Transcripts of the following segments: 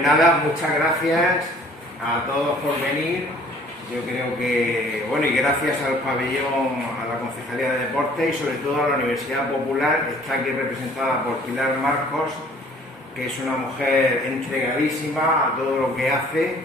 Pues nada, muchas gracias a todos por venir. Yo creo que, bueno, y gracias al pabellón, a la Concejalía de Deportes y sobre todo a la Universidad Popular, está aquí representada por Pilar Marcos, que es una mujer entregadísima a todo lo que hace,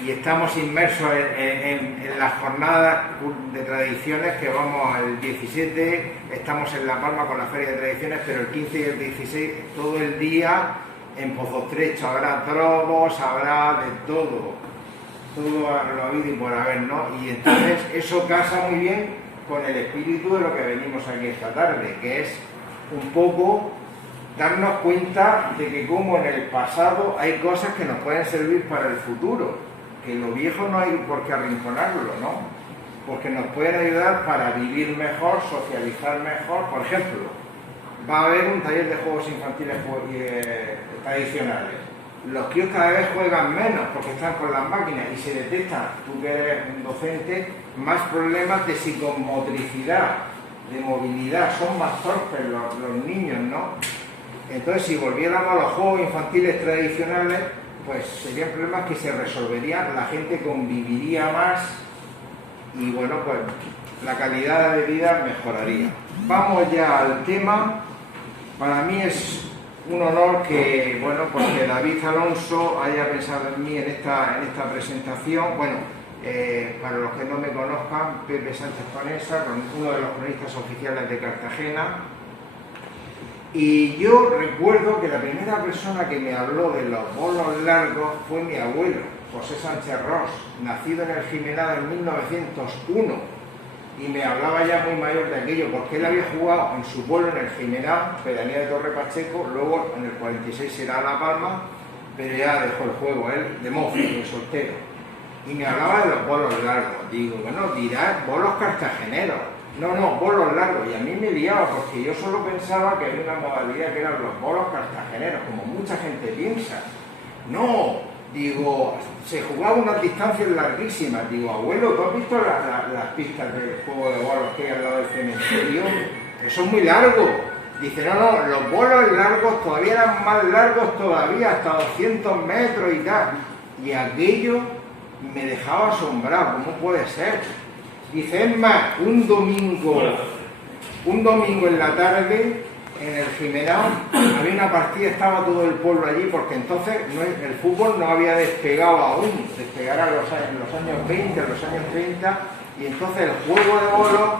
y estamos inmersos en las jornadas de tradiciones que vamos al 17, estamos en La Palma con la Feria de Tradiciones, pero el 15 y el 16 todo el día en Pozostrecho, habrá trobos, habrá de todo lo habido y por haber, ¿no? Y entonces eso casa muy bien con el espíritu de lo que venimos aquí esta tarde, que es un poco darnos cuenta de que como en el pasado hay cosas que nos pueden servir para el futuro, que lo viejo no hay por qué arrinconarlo, ¿no? Porque nos pueden ayudar para vivir mejor, socializar mejor. Por ejemplo, va a haber un taller de juegos infantiles tradicionales. Los críos cada vez juegan menos porque están con las máquinas y se detectan, tú que eres un docente, más problemas de psicomotricidad, de movilidad, son más torpes los niños, ¿no? Entonces, si volviéramos a los juegos infantiles tradicionales, pues serían problemas que se resolverían, la gente conviviría más y bueno, pues la calidad de vida mejoraría. Vamos ya al tema. Para mí es un honor que, bueno, pues que David Alonso haya pensado en mí en esta presentación. Bueno, para los que no me conozcan, Pepe Sánchez Conesa, uno de los cronistas oficiales de Cartagena. Y yo recuerdo que la primera persona que me habló de los bolos largos fue mi abuelo, José Sánchez Ros, nacido en el Gimenado en 1901, y me hablaba ya muy mayor de aquello, porque él había jugado en su pueblo, en el Gimenado, pedanía de Torre Pacheco, luego en el 46 será La Palma, pero ya dejó el juego, él de mozo, de soltero, y me hablaba de los bolos largos. Digo, bueno, dirás bolos cartageneros. No, bolos largos, y a mí me liaba porque yo solo pensaba que había una modalidad que eran los bolos cartageneros, como mucha gente piensa. No, digo, se jugaba unas distancias larguísimas. Digo, abuelo, ¿tú has visto las pistas del juego de bolos que hay al lado del cementerio? Eso es muy largo. Dice, no, los bolos largos todavía eran más largos todavía, hasta 200 metros y tal. Y aquello me dejaba asombrado, ¿cómo puede ser? Dice, es más, un domingo en la tarde, en el Gimenado, había una partida, estaba todo el pueblo allí, porque entonces el fútbol no había despegado aún, despegará en los años 20, en los años 30, y entonces el juego de bolos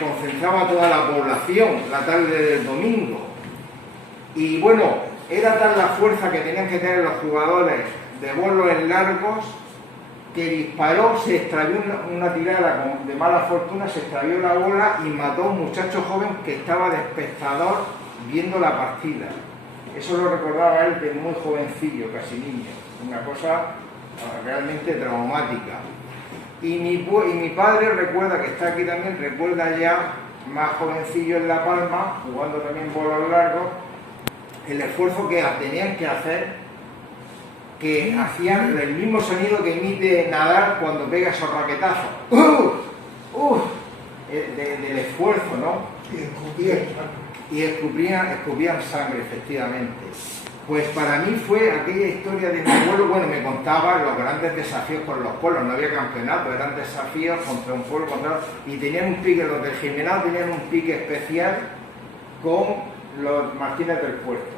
concentraba a toda la población la tarde del domingo. Y bueno, era tal la fuerza que tenían que tener los jugadores de bolos en largos, que disparó, se extravió una tirada de mala fortuna, se extravió la bola y mató a un muchacho joven que estaba de espectador viendo la partida. Eso lo recordaba él de muy jovencillo, casi niño, una cosa realmente traumática. Y mi padre recuerda, que está aquí también, recuerda ya más jovencillo en La Palma, jugando también bolos largos, el esfuerzo que tenían que hacer, que hacían el mismo sonido que emite nadar cuando pega esos raquetazos. Del esfuerzo, ¿no? Y escupían sangre, efectivamente. Pues para mí fue aquella historia de mi abuelo, bueno, me contaba los grandes desafíos con los pueblos, no había campeonato, eran desafíos contra un pueblo, y tenían un pique, los del Gimenado tenían un pique especial con los Martínez del Puerto.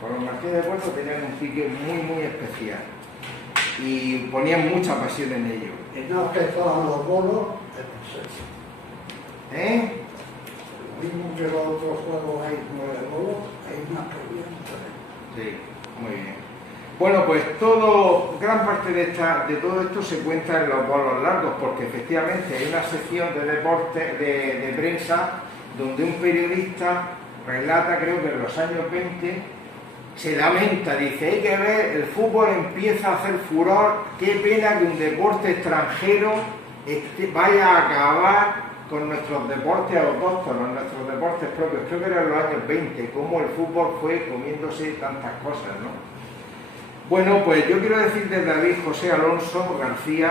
Con los Martínez del Puerto tenían un pique muy, muy especial y ponían mucha pasión en ello. Entonces todos los bolos ¿Eh? Lo mismo que los otros juegos hay como el bolo, hay más que Sí, muy bien. Bueno, pues gran parte de todo esto se cuenta en los bolos largos, porque efectivamente hay una sección de deporte, de prensa, donde un periodista relata, creo que en los años 20, se lamenta, dice, hay que ver, el fútbol empieza a hacer furor, qué pena que un deporte extranjero vaya a acabar con nuestros deportes autóctonos, nuestros deportes propios. Creo que eran los años 20, cómo el fútbol fue comiéndose tantas cosas, ¿no? Bueno, pues yo quiero decir de David José Alonso García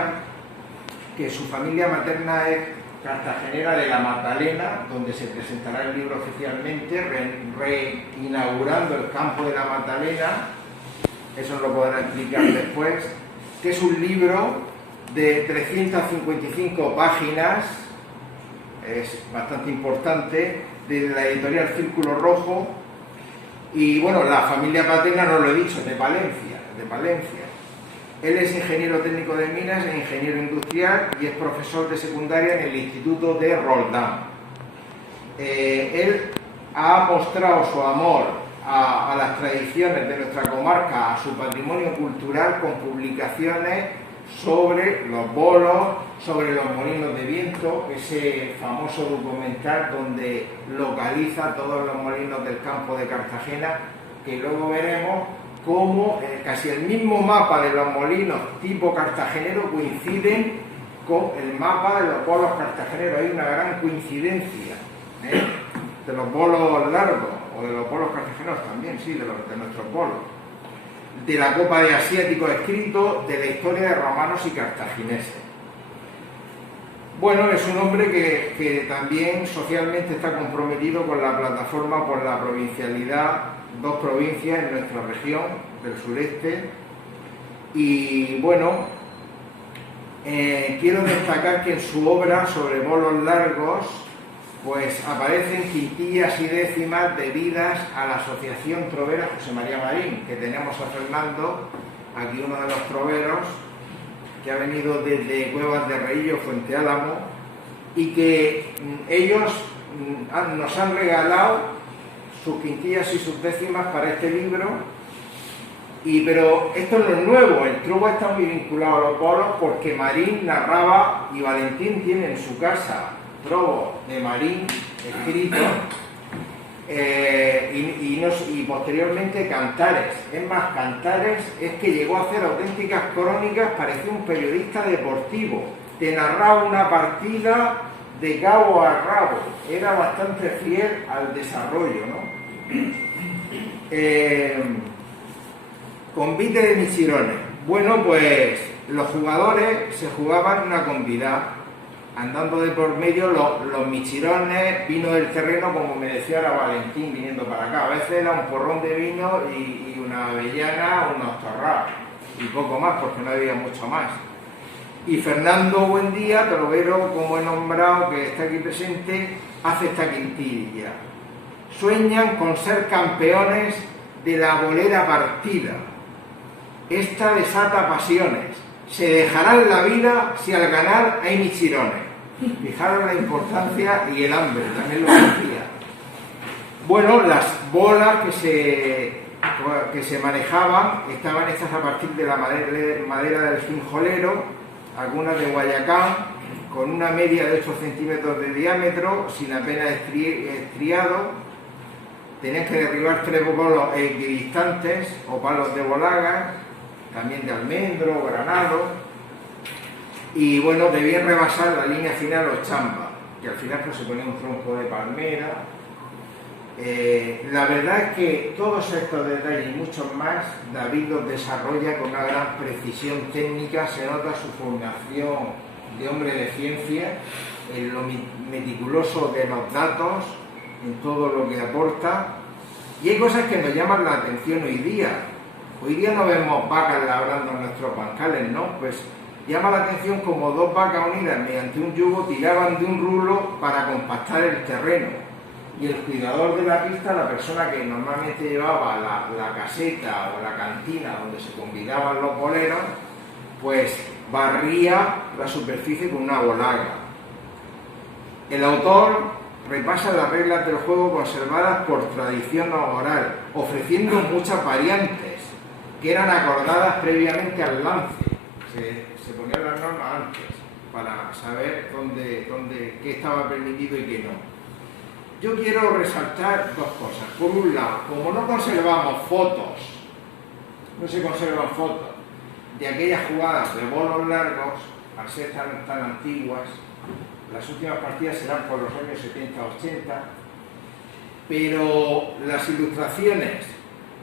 que su familia materna es cartagenera de La Magdalena, donde se presentará el libro oficialmente, reinaugurando el campo de La Magdalena, eso lo podrá explicar después, que es un libro de 355 páginas, es bastante importante, de la editorial Círculo Rojo, y bueno, la familia paterna no lo he dicho, de Palencia. Él es ingeniero técnico de minas e ingeniero industrial y es profesor de secundaria en el Instituto de Roldán. Él ha mostrado su amor a las tradiciones de nuestra comarca, a su patrimonio cultural, con publicaciones sobre los bolos, sobre los molinos de viento, ese famoso documental donde localiza todos los molinos del campo de Cartagena, que luego veremos cómo casi el mismo mapa de los molinos tipo cartagenero coinciden con el mapa de los bolos cartageneros. Hay una gran coincidencia de los bolos largos, o de los bolos cartageneros también, sí, de nuestros bolos, de la Copa de Asiático escrito, de la historia de romanos y cartagineses. Bueno, es un hombre que también socialmente está comprometido con la plataforma por la provincialidad, 2 provincias en nuestra región del sureste. Y bueno, quiero destacar que en su obra sobre bolos largos pues aparecen quintillas y décimas debidas a la Asociación Trovera José María Marín, que tenemos a Fernando, aquí uno de los troveros, que ha venido desde Cuevas de Reillo, Fuente Álamo, y que ellos nos han regalado sus quintillas y sus décimas para este libro. Pero esto no es nuevo, el truco está muy vinculado a los bolos porque Marín narraba, y Valentín tiene en su casa trobo de Marín escrito, y posteriormente cantares. Es más, cantares es que llegó a hacer auténticas crónicas, parecía un periodista deportivo, te narraba una partida de cabo a rabo, era bastante fiel al desarrollo, ¿no? Convite de michirones. Bueno, pues los jugadores se jugaban una convidad, andando de por medio los michirones, vino del terreno, como me decía ahora Valentín viniendo para acá. A veces era un porrón de vino y una avellana, unos torrados, y poco más, porque no había mucho más. Y Fernando Buendía, trovero, como he nombrado, que está aquí presente, hace esta quintilla. Sueñan con ser campeones de la bolera partida. Esta desata pasiones. Se dejarán la vida si al ganar hay michirones. Fijaros la importancia y el hambre, también lo decía. Bueno, las bolas que se manejaban estaban hechas a partir de la madera del frijolero, algunas de Guayacán, con una media de 8 centímetros de diámetro, sin apenas estriado. Tenían que derribar 3 bolos equidistantes o palos de bolagas, también de almendro, granado. Y bueno, debían rebasar la línea final o chamba, que al final pues, se ponía un tronco de palmera. La verdad es que todos estos detalles y muchos más David los desarrolla con una gran precisión técnica. Se nota su formación de hombre de ciencia, en lo meticuloso de los datos, en todo lo que aporta. Y hay cosas que nos llaman la atención hoy día. Hoy día no vemos vacas labrando en nuestros bancales, ¿no? Pues llama la atención como 2 vacas unidas mediante un yugo tiraban de un rulo para compactar el terreno. Y el cuidador de la pista, la persona que normalmente llevaba la caseta o la cantina donde se convidaban los boleros, pues barría la superficie con una bolaga. El autor repasa las reglas del juego conservadas por tradición oral, ofreciendo muchas variantes que eran acordadas previamente al lance. Se ponían las normas antes para saber qué estaba permitido y qué no. Yo quiero resaltar 2 cosas. Por un lado, como no conservamos fotos, no se conservan fotos de aquellas jugadas de bolos largos, al ser tan antiguas, las últimas partidas serán por los años 70-80, pero las ilustraciones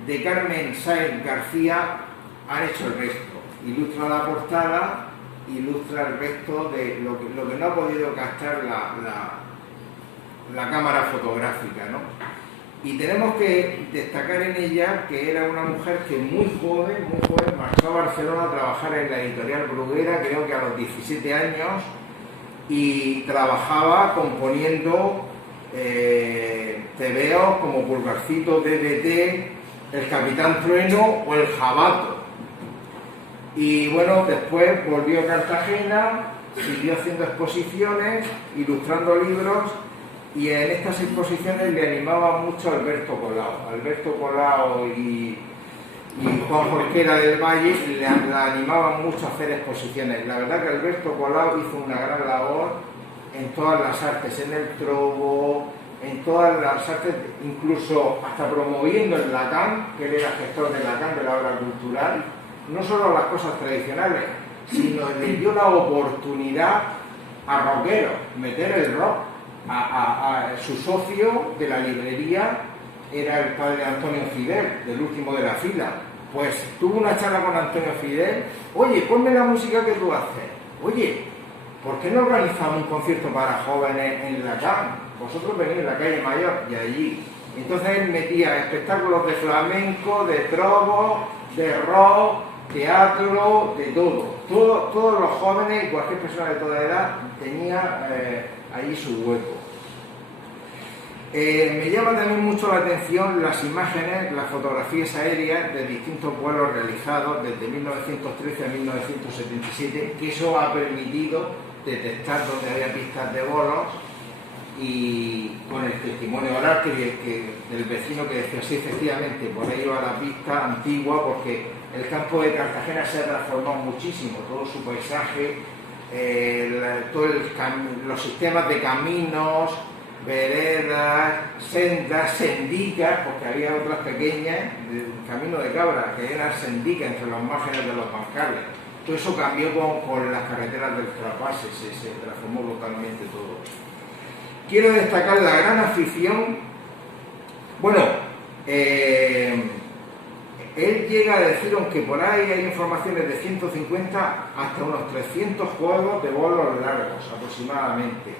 de Carmen Sáenz García han hecho el resto. Ilustra la portada, ilustra el resto de lo que no ha podido captar la cámara fotográfica, ¿no? Y tenemos que destacar en ella que era una mujer que muy joven, marchó a Barcelona a trabajar en la editorial Bruguera, creo que a los 17 años, y trabajaba componiendo tebeos como Pulgarcito, DDT, El Capitán Trueno o El Jabato. Y bueno, después volvió a Cartagena, siguió haciendo exposiciones, ilustrando libros, y en estas exposiciones le animaba mucho Alberto Colau. Alberto Colau y Juan Jorquera del Valle le animaban mucho a hacer exposiciones. La verdad que Alberto Colau hizo una gran labor en todas las artes, en el trobo, en todas las artes, incluso hasta promoviendo el Lacan, que él era gestor del Lacan, de la obra cultural, no solo las cosas tradicionales, sino le dio la oportunidad a rockeros, meter el rock. A su socio de la librería era el padre Antonio Fidel, del último de la fila. Pues tuvo una charla con Antonio Fidel. Oye, ponme la música que tú haces. Oye, ¿por qué no organizamos un concierto para jóvenes en la CAM? Vosotros venís en la calle Mayor y allí. Entonces él metía espectáculos de flamenco, de trobo, de rock, teatro, de todo. Todos los jóvenes y cualquier persona de toda edad tenía allí su hueco. Me llama también mucho la atención las imágenes, las fotografías aéreas de distintos vuelos realizados desde 1913 a 1977, que eso ha permitido detectar donde había pistas de bolos, y con el testimonio oral del vecino que decía, sí, efectivamente, por ahí va la pista antigua, porque el campo de Cartagena se ha transformado muchísimo, todo su paisaje, los sistemas de caminos, veredas, sendas, sendicas, porque había otras pequeñas, el camino de cabra, que eran sendicas entre los márgenes de los bancales. Todo eso cambió con las carreteras del trasvase, se transformó totalmente todo. Quiero destacar la gran afición. Bueno, él llega a decir, aunque por ahí hay informaciones de 150 hasta unos 300 juegos de bolos largos aproximadamente.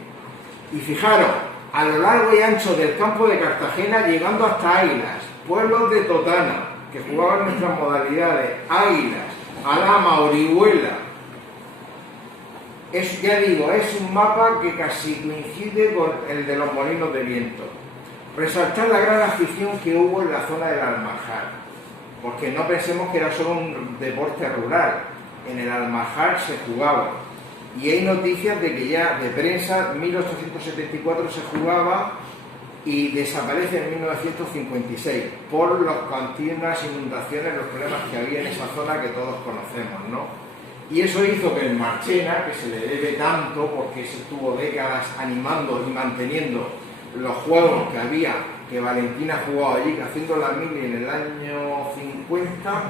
Y fijaros, a lo largo y ancho del campo de Cartagena, llegando hasta Águilas, pueblos de Totana, que jugaban nuestras modalidades, Águilas, Alhama, Orihuela. Ya digo, es un mapa que casi coincide con el de los molinos de viento. Resaltar la gran afición que hubo en la zona del Almajar, porque no pensemos que era solo un deporte rural. En el Almajar se jugaba, y hay noticias de que ya de prensa 1874 se jugaba y desaparece en 1956 por las continuas inundaciones, los problemas que había en esa zona que todos conocemos, ¿no? Y eso hizo que el Marchena, que se le debe tanto porque se estuvo décadas animando y manteniendo los juegos que había, que Valentina jugaba allí, haciendo la mili en el año 50,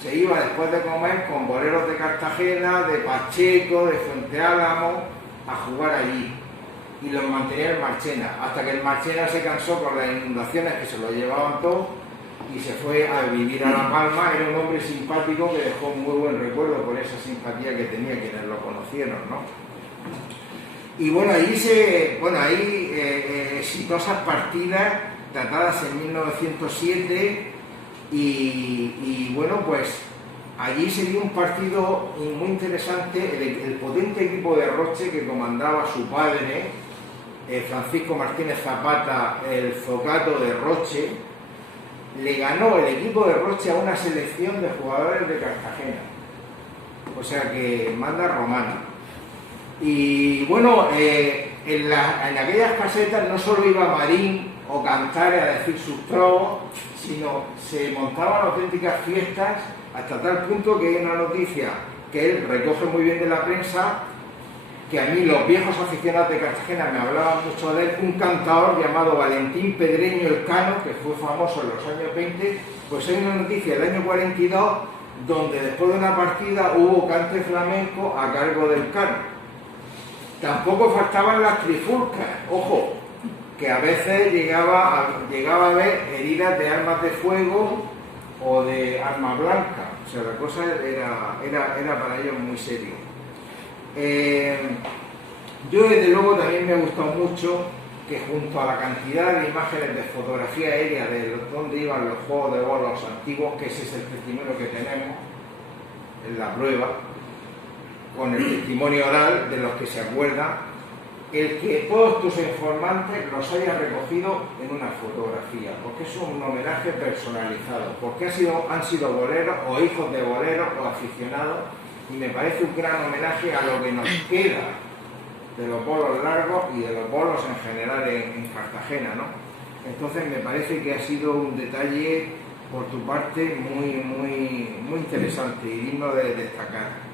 se iba después de comer con boleros de Cartagena, de Pacheco, de Fuente Álamo, a jugar allí. Y los mantenía el Marchena, hasta que el Marchena se cansó con las inundaciones, que se lo llevaban todo, y se fue a vivir a La Palma. Era un hombre simpático que dejó un muy buen recuerdo por esa simpatía que tenía quienes lo conocieron, ¿no? Y bueno, exitosas partidas datadas en 1907 y bueno, pues allí se dio un partido muy interesante, el potente equipo de Roche que comandaba su padre, Francisco Martínez Zapata, el Zocato de Roche. Le ganó el equipo de Roche a una selección de jugadores de Cartagena, o sea que manda romana. Y bueno, en aquellas casetas no solo iba Marín o Cantares a decir sus trovos, sino se montaban auténticas fiestas, hasta tal punto que hay una noticia que él recoge muy bien de la prensa, que a mí los viejos aficionados de Cartagena me hablaban mucho de él, un cantador llamado Valentín Pedreño Elcano, que fue famoso en los años 20, pues hay una noticia del año 42, donde después de una partida hubo cante flamenco a cargo del Cano. Tampoco faltaban las trifulcas, ojo, que a veces llegaba a haber heridas de armas de fuego o de arma blanca, o sea, la cosa era para ellos muy serio. Yo desde luego también me ha gustado mucho que junto a la cantidad de imágenes de fotografía aérea de dónde iban los juegos de bolos antiguos, que ese es el testimonio que tenemos en la prueba, con el testimonio oral de los que se acuerdan, el que todos tus informantes los hayas recogido en una fotografía, porque es un homenaje personalizado, porque han sido boleros o hijos de boleros o aficionados, y me parece un gran homenaje a lo que nos queda de los bolos largos y de los bolos en general en Cartagena, ¿no? Entonces me parece que ha sido un detalle por tu parte muy interesante y digno de destacar.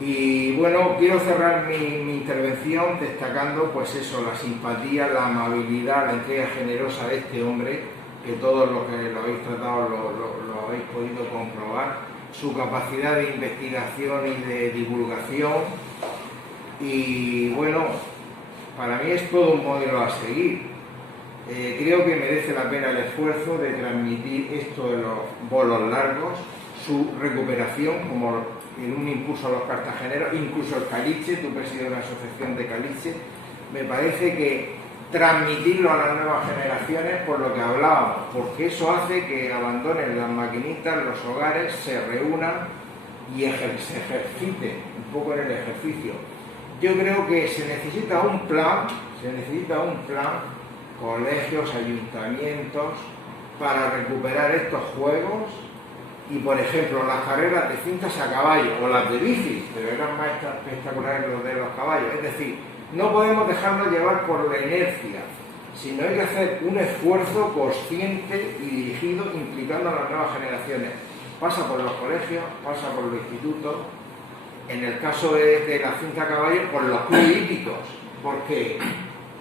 Y bueno, quiero cerrar mi intervención destacando pues eso, la simpatía, la amabilidad, la entrega generosa de este hombre, que todos los que lo habéis tratado lo habéis podido comprobar, su capacidad de investigación y de divulgación. Y bueno, para mí es todo un modelo a seguir. Creo que merece la pena el esfuerzo de transmitir esto de los bolos largos, su recuperación como en un impulso a los cartageneros, incluso el caliche, tú presides una asociación de caliche, me parece que transmitirlo a las nuevas generaciones por lo que hablábamos, porque eso hace que abandonen las maquinitas, los hogares, se reúnan y se ejerciten un poco en el ejercicio. Yo creo que se necesita un plan, colegios, ayuntamientos, para recuperar estos juegos y, por ejemplo, las carreras de cintas a caballo o las de bicis, pero eran más espectaculares los de los caballos. Es decir, no podemos dejarnos llevar por la inercia, sino hay que hacer un esfuerzo consciente y dirigido implicando a las nuevas generaciones. Pasa por los colegios, pasa por los institutos. En el caso de la cinta a caballo, por los clubes hípicos, porque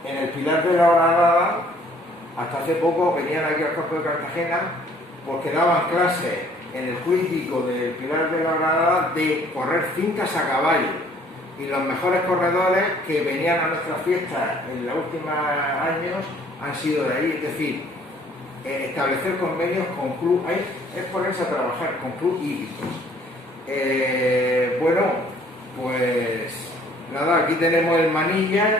en el Pilar de la Horadada, hasta hace poco venían aquí al campo de Cartagena porque daban clases en el club hípico del Pilar de la Horadada de correr cintas a caballo. Y los mejores corredores que venían a nuestras fiestas en los últimos años han sido de ahí. Es decir, establecer convenios con club, es ponerse a trabajar con club hípicos. Bueno, pues nada, aquí tenemos el manilla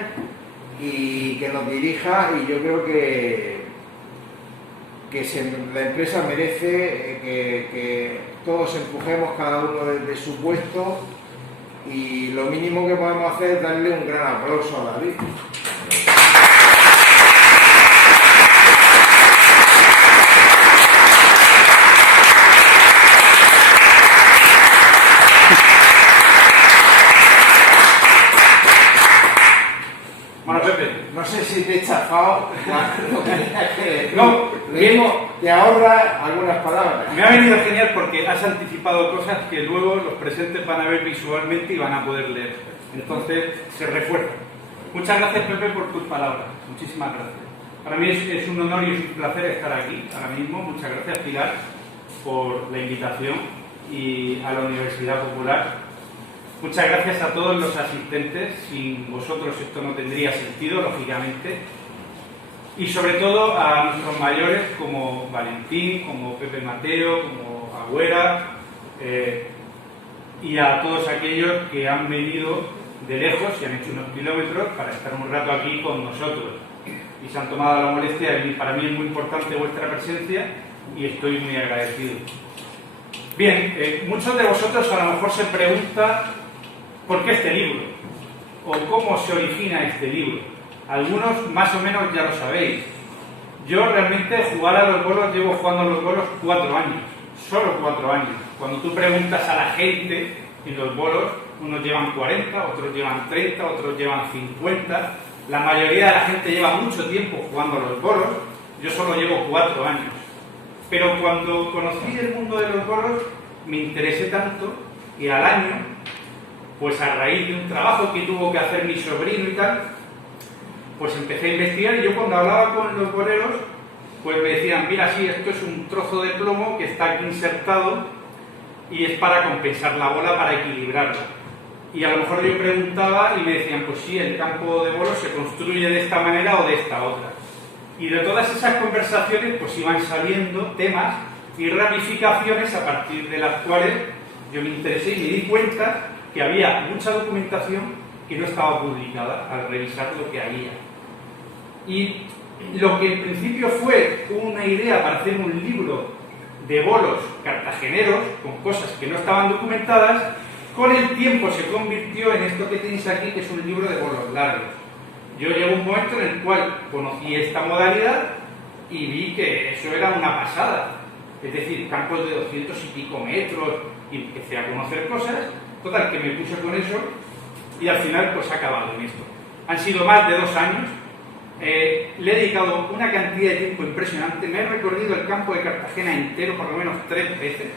y que nos dirija, y yo creo que la empresa merece que todos empujemos cada uno desde su puesto, y lo mínimo que podemos hacer es darle un gran aplauso a David. Bueno, Pepe, no sé si te he chafado, no, te ahorra algunas palabras. Me ha venido genial porque has anticipado cosas que luego los presentes van a ver visualmente y van a poder leer. Entonces se refuerza. Muchas gracias, Pepe, por tus palabras. Muchísimas gracias. Para mí es un honor y es un placer estar aquí ahora mismo. Muchas gracias, Pilar, por la invitación, y a la Universidad Popular. Muchas gracias a todos los asistentes. Sin vosotros esto no tendría sentido, lógicamente. Y sobre todo a nuestros mayores como Valentín, como Pepe Mateo, como Agüera, y a todos aquellos que han venido de lejos y han hecho unos kilómetros para estar un rato aquí con nosotros. Y se han tomado la molestia, y para mí es muy importante vuestra presencia y estoy muy agradecido. Bien, muchos de vosotros a lo mejor se preguntan ¿por qué este libro? ¿O cómo se origina este libro? Algunos más o menos ya lo sabéis. Yo realmente jugar a los bolos, llevo jugando a los bolos 4 años, solo 4 años. Cuando tú preguntas a la gente en los bolos, unos llevan 40, otros llevan 30, otros llevan 50. La mayoría de la gente lleva mucho tiempo jugando a los bolos, yo solo llevo 4 años. Pero cuando conocí el mundo de los bolos, me interesé tanto, y al año, pues a raíz de un trabajo que tuvo que hacer mi sobrino y tal, pues empecé a investigar, y yo cuando hablaba con los boleros, pues me decían, mira, sí, esto es un trozo de plomo que está aquí insertado y es para compensar la bola, para equilibrarla. Y a lo mejor yo preguntaba y me decían, pues sí, el campo de bolos se construye de esta manera o de esta otra. Y de todas esas conversaciones pues iban saliendo temas y ramificaciones a partir de las cuales yo me interesé y me di cuenta que había mucha documentación que no estaba publicada al revisar lo que había. Y lo que en principio fue una idea para hacer un libro de bolos cartageneros, con cosas que no estaban documentadas, con el tiempo se convirtió en esto que tenéis aquí, que es un libro de bolos largos. Yo llego a un momento en el cual conocí esta modalidad y vi que eso era una pasada. Es decir, campos de 200 y pico metros, y empecé a conocer cosas. Total, que me puse con eso y al final pues he acabado en esto. Han sido más de 2 años. Le he dedicado una cantidad de tiempo impresionante. Me he recorrido el campo de Cartagena entero por lo menos 3 veces.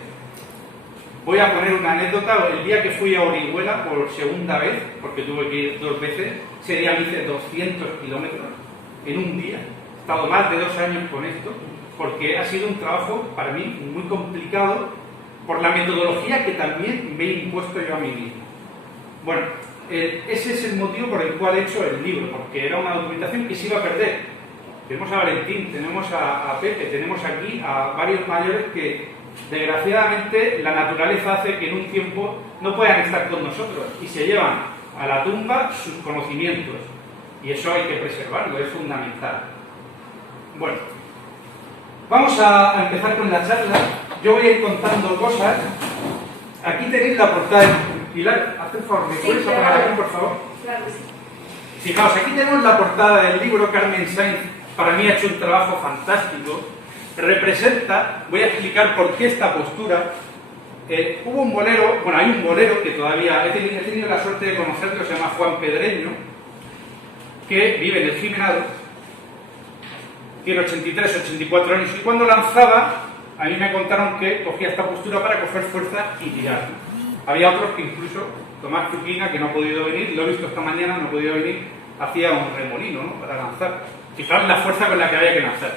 Voy a poner una anécdota. El día que fui a Orihuela por segunda vez, porque tuve que ir 2 veces, ese día me hice 200 kilómetros en un día. He estado más de 2 años con esto, porque ha sido un trabajo para mí muy complicado por la metodología que también me he impuesto yo a mí mismo. Bueno, ese es el motivo por el cual he hecho el libro, porque era una documentación que se iba a perder. Tenemos a Valentín, tenemos a Pepe, tenemos aquí a varios mayores que desgraciadamente la naturaleza hace que en un tiempo no puedan estar con nosotros y se llevan a la tumba sus conocimientos, y eso hay que preservarlo, es fundamental. Bueno, vamos a empezar con la charla. Yo voy a ir contando cosas. Aquí tenéis la portada. Pilar, haz un favor, ¿me puedes apagar aquí, por favor? Claro que sí. Fijaos, aquí tenemos la portada del libro. Carmen Sainz, para mí, ha hecho un trabajo fantástico. Representa, voy a explicar por qué esta postura. Hubo un bolero, bueno, hay un bolero que todavía he tenido la suerte de conocerlo, se llama Juan Pedreño, que vive en el Jimenado, tiene 83, 84 años, y cuando lanzaba, a mí me contaron que cogía esta postura para coger fuerza y tirar. Había otros que incluso, Tomás Turquina, que no ha podido venir, lo he visto esta mañana, no ha podido venir, hacía un remolino, ¿no?, para lanzar. Fijaos la fuerza con la que había que lanzar.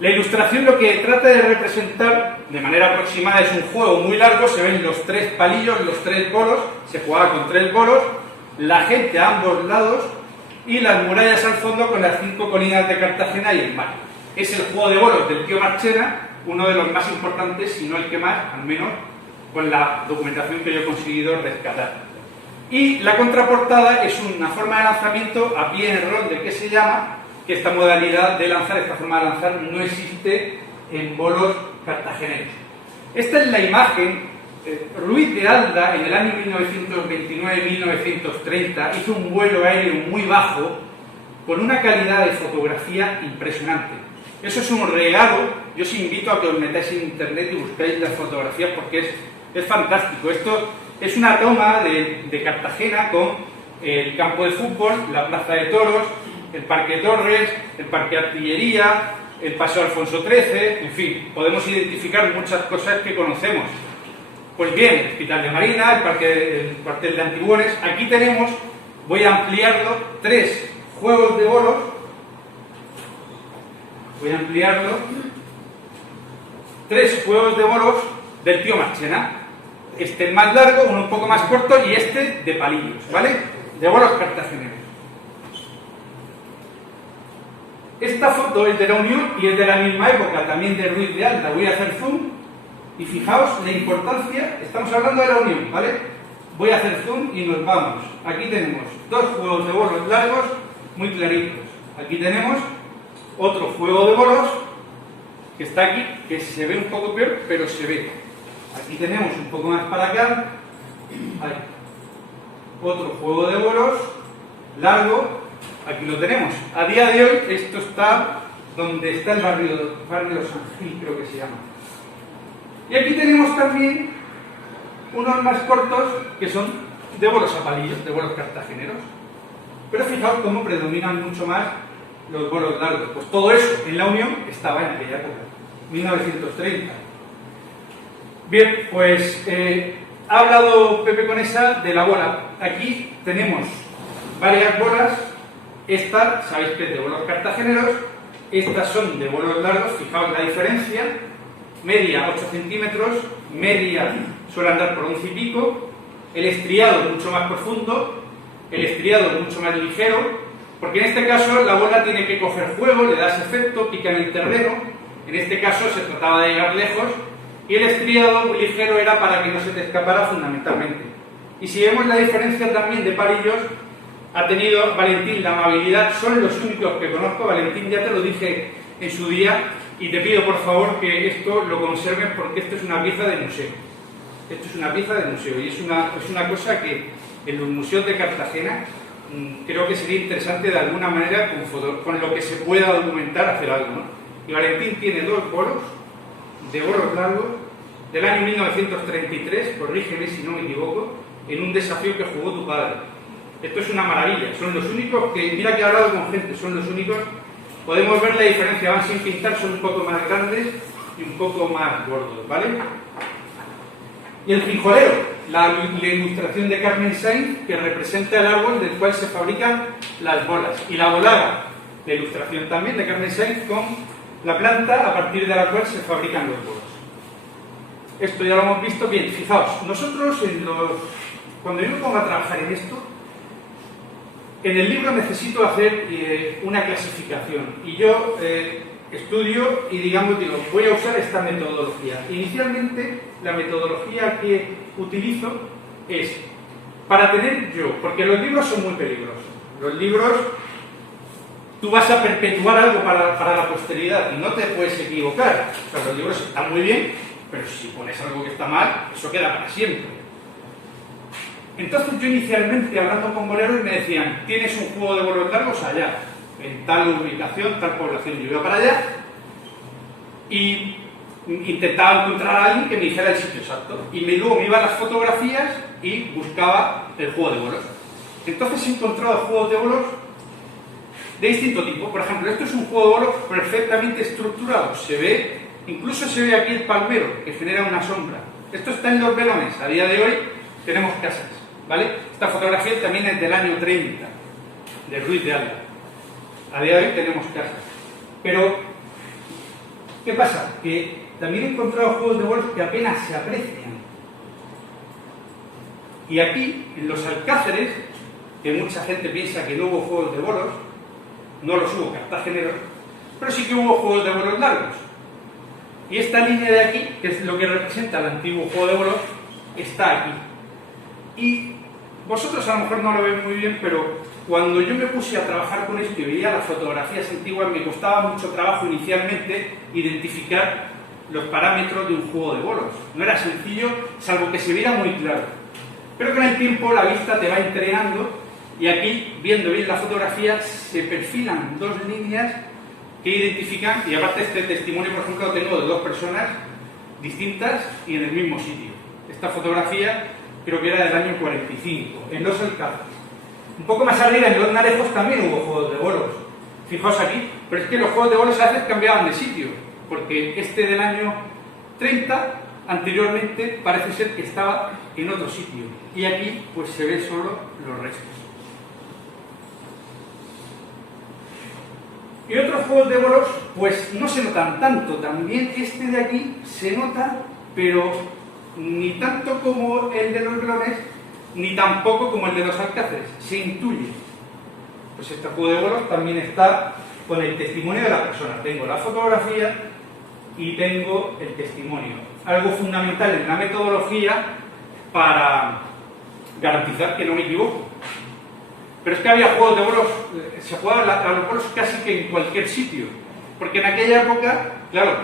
La ilustración lo que trata de representar de manera aproximada es un juego muy largo, se ven los 3 palillos, los 3 bolos, se jugaba con 3 bolos, la gente a ambos lados y las murallas al fondo con las 5 colinas de Cartagena y el mar. Es el juego de bolos del tío Marchena, uno de los más importantes, si no el que más, al menos con la documentación que yo he conseguido rescatar. Y la contraportada es una forma de lanzamiento a pie en ronde, que se llama, que esta modalidad de lanzar, esta forma de lanzar, no existe en bolos cartageneros. Esta es la imagen. Ruiz de Alda, en el año 1929-1930, hizo un vuelo aéreo muy bajo con una calidad de fotografía impresionante. Eso es un regalo. Yo os invito a que os metáis en internet y buscáis las fotografías, porque es fantástico. Esto es una toma de Cartagena con el campo de fútbol, la plaza de toros, el Parque Torres, el Parque Artillería, el Paseo Alfonso XIII, en fin, podemos identificar muchas cosas que conocemos. Pues bien, el Hospital de Marina, el cuartel de Antibuones. Aquí tenemos, voy a ampliarlo, 3 juegos de bolos. Voy a ampliarlo. 3 juegos de bolos del tío Marchena. Este el más largo, uno un poco más corto y este de palillos, ¿vale? De bolos cartageneros. Esta foto es de la Unión y es de la misma época, también de Ruiz de Alda. Voy a hacer zoom y fijaos la importancia. Estamos hablando de la Unión, ¿vale? Voy a hacer zoom y nos vamos. Aquí tenemos 2 juegos de bolos largos muy claritos. Aquí tenemos otro juego de bolos que está aquí, que se ve un poco peor, pero se ve. Aquí tenemos un poco más para acá. Ahí. Otro juego de bolos largo. Aquí lo tenemos. A día de hoy esto está donde está el barrio San Gil, creo que se llama. Y aquí tenemos también unos más cortos que son de bolos a palillos, de bolos cartageneros. Pero fijaos cómo predominan mucho más los bolos largos. Pues todo eso en la Unión estaba en aquella época, 1930. Bien, pues ha hablado Pepe Conesa de la bola. Aquí tenemos varias bolas. Esta, sabéis que es de bolos cartageneros. Estas son de bolos largos, fijaos la diferencia. Media 8 centímetros, media suele andar por 11 y pico. El estriado mucho más profundo, el estriado mucho más ligero, porque en este caso la bola tiene que coger fuego, le das efecto, pica en el terreno. En este caso se trataba de llegar lejos, y el estriado muy ligero era para que no se te escapara fundamentalmente. Y si vemos la diferencia también de palillos, ha tenido Valentín la amabilidad, son los únicos que conozco. Valentín, ya te lo dije en su día, y te pido por favor que esto lo conserves porque esto es una pieza de museo. Esto es una pieza de museo y es una cosa que en los museos de Cartagena creo que sería interesante de alguna manera con lo que se pueda documentar hacer algo, ¿no? Y Valentín tiene 2 bolos de bolos largos del año 1933, corrígeme si no me equivoco, en un desafío que jugó tu padre. Esto es una maravilla, son los únicos que, mira que he hablado con gente, son los únicos, podemos ver la diferencia, van sin pintar, son un poco más grandes y un poco más gordos, ¿vale? Y el frijolero, la ilustración de Carmen Sainz, que representa el árbol del cual se fabrican las bolas. Y la bolaga, la ilustración también de Carmen Sainz con la planta a partir de la cual se fabrican los bolos. Esto ya lo hemos visto bien. Fijaos, nosotros cuando yo me pongo a trabajar en esto, en el libro necesito hacer una clasificación. Y yo estudio y digo, voy a usar esta metodología. Inicialmente, la metodología que utilizo es para tener yo, porque los libros son muy peligrosos. Los libros, tú vas a perpetuar algo para la posteridad y no te puedes equivocar. O sea, los libros están muy bien, pero si pones algo que está mal, eso queda para siempre. Entonces yo inicialmente, hablando con boleros, me decían, tienes un juego de bolos largos allá, en tal ubicación, tal población. Yo iba para allá y intentaba encontrar a alguien que me dijera el sitio exacto. Y luego me iba a las fotografías y buscaba el juego de bolos. Entonces he encontrado juegos de bolos de distinto tipo. Por ejemplo, esto es un juego de bolos perfectamente estructurado. Incluso se ve aquí el palmero, que genera una sombra. Esto está en Los Velones. A día de hoy tenemos casas, ¿vale? Esta fotografía también es del año 30, de Ruiz de Alda. A día de hoy tenemos casas. Pero, ¿qué pasa? Que también he encontrado juegos de bolos que apenas se aprecian. Y aquí, en los Alcáceres, que mucha gente piensa que no hubo juegos de bolos, no los hubo cartageneros, pero sí que hubo juegos de bolos largos. Y esta línea de aquí, que es lo que representa el antiguo juego de bolos, está aquí. Y vosotros a lo mejor no lo veis muy bien, pero cuando yo me puse a trabajar con esto y veía las fotografías antiguas, me costaba mucho trabajo inicialmente identificar los parámetros de un juego de bolos. No era sencillo, salvo que se viera muy claro. Pero con el tiempo la vista te va entrenando y aquí, viendo bien la fotografía, se perfilan 2 líneas que identifican, y aparte este testimonio, por ejemplo, lo tengo de 2 personas distintas y en el mismo sitio. Esta fotografía creo que era del año 45, en Los Alcáceres. Un poco más arriba, en Los Narejos, también hubo juegos de bolos. Fijaos aquí, pero es que los juegos de bolos a veces cambiaban de sitio, porque este del año 30, anteriormente, parece ser que estaba en otro sitio. Y aquí, pues se ven solo los restos. Y otros juegos de bolos, pues no se notan tanto. También este de aquí se nota, pero ni tanto como el de Los Velones, ni tampoco como el de Los Alcáceres. Se intuye. Pues este juego de bolos también está con el testimonio de la persona. Tengo la fotografía y tengo el testimonio. Algo fundamental en la metodología para garantizar que no me equivoco. Pero es que había juegos de bolos, se jugaban a los bolos casi que en cualquier sitio. Porque en aquella época, claro,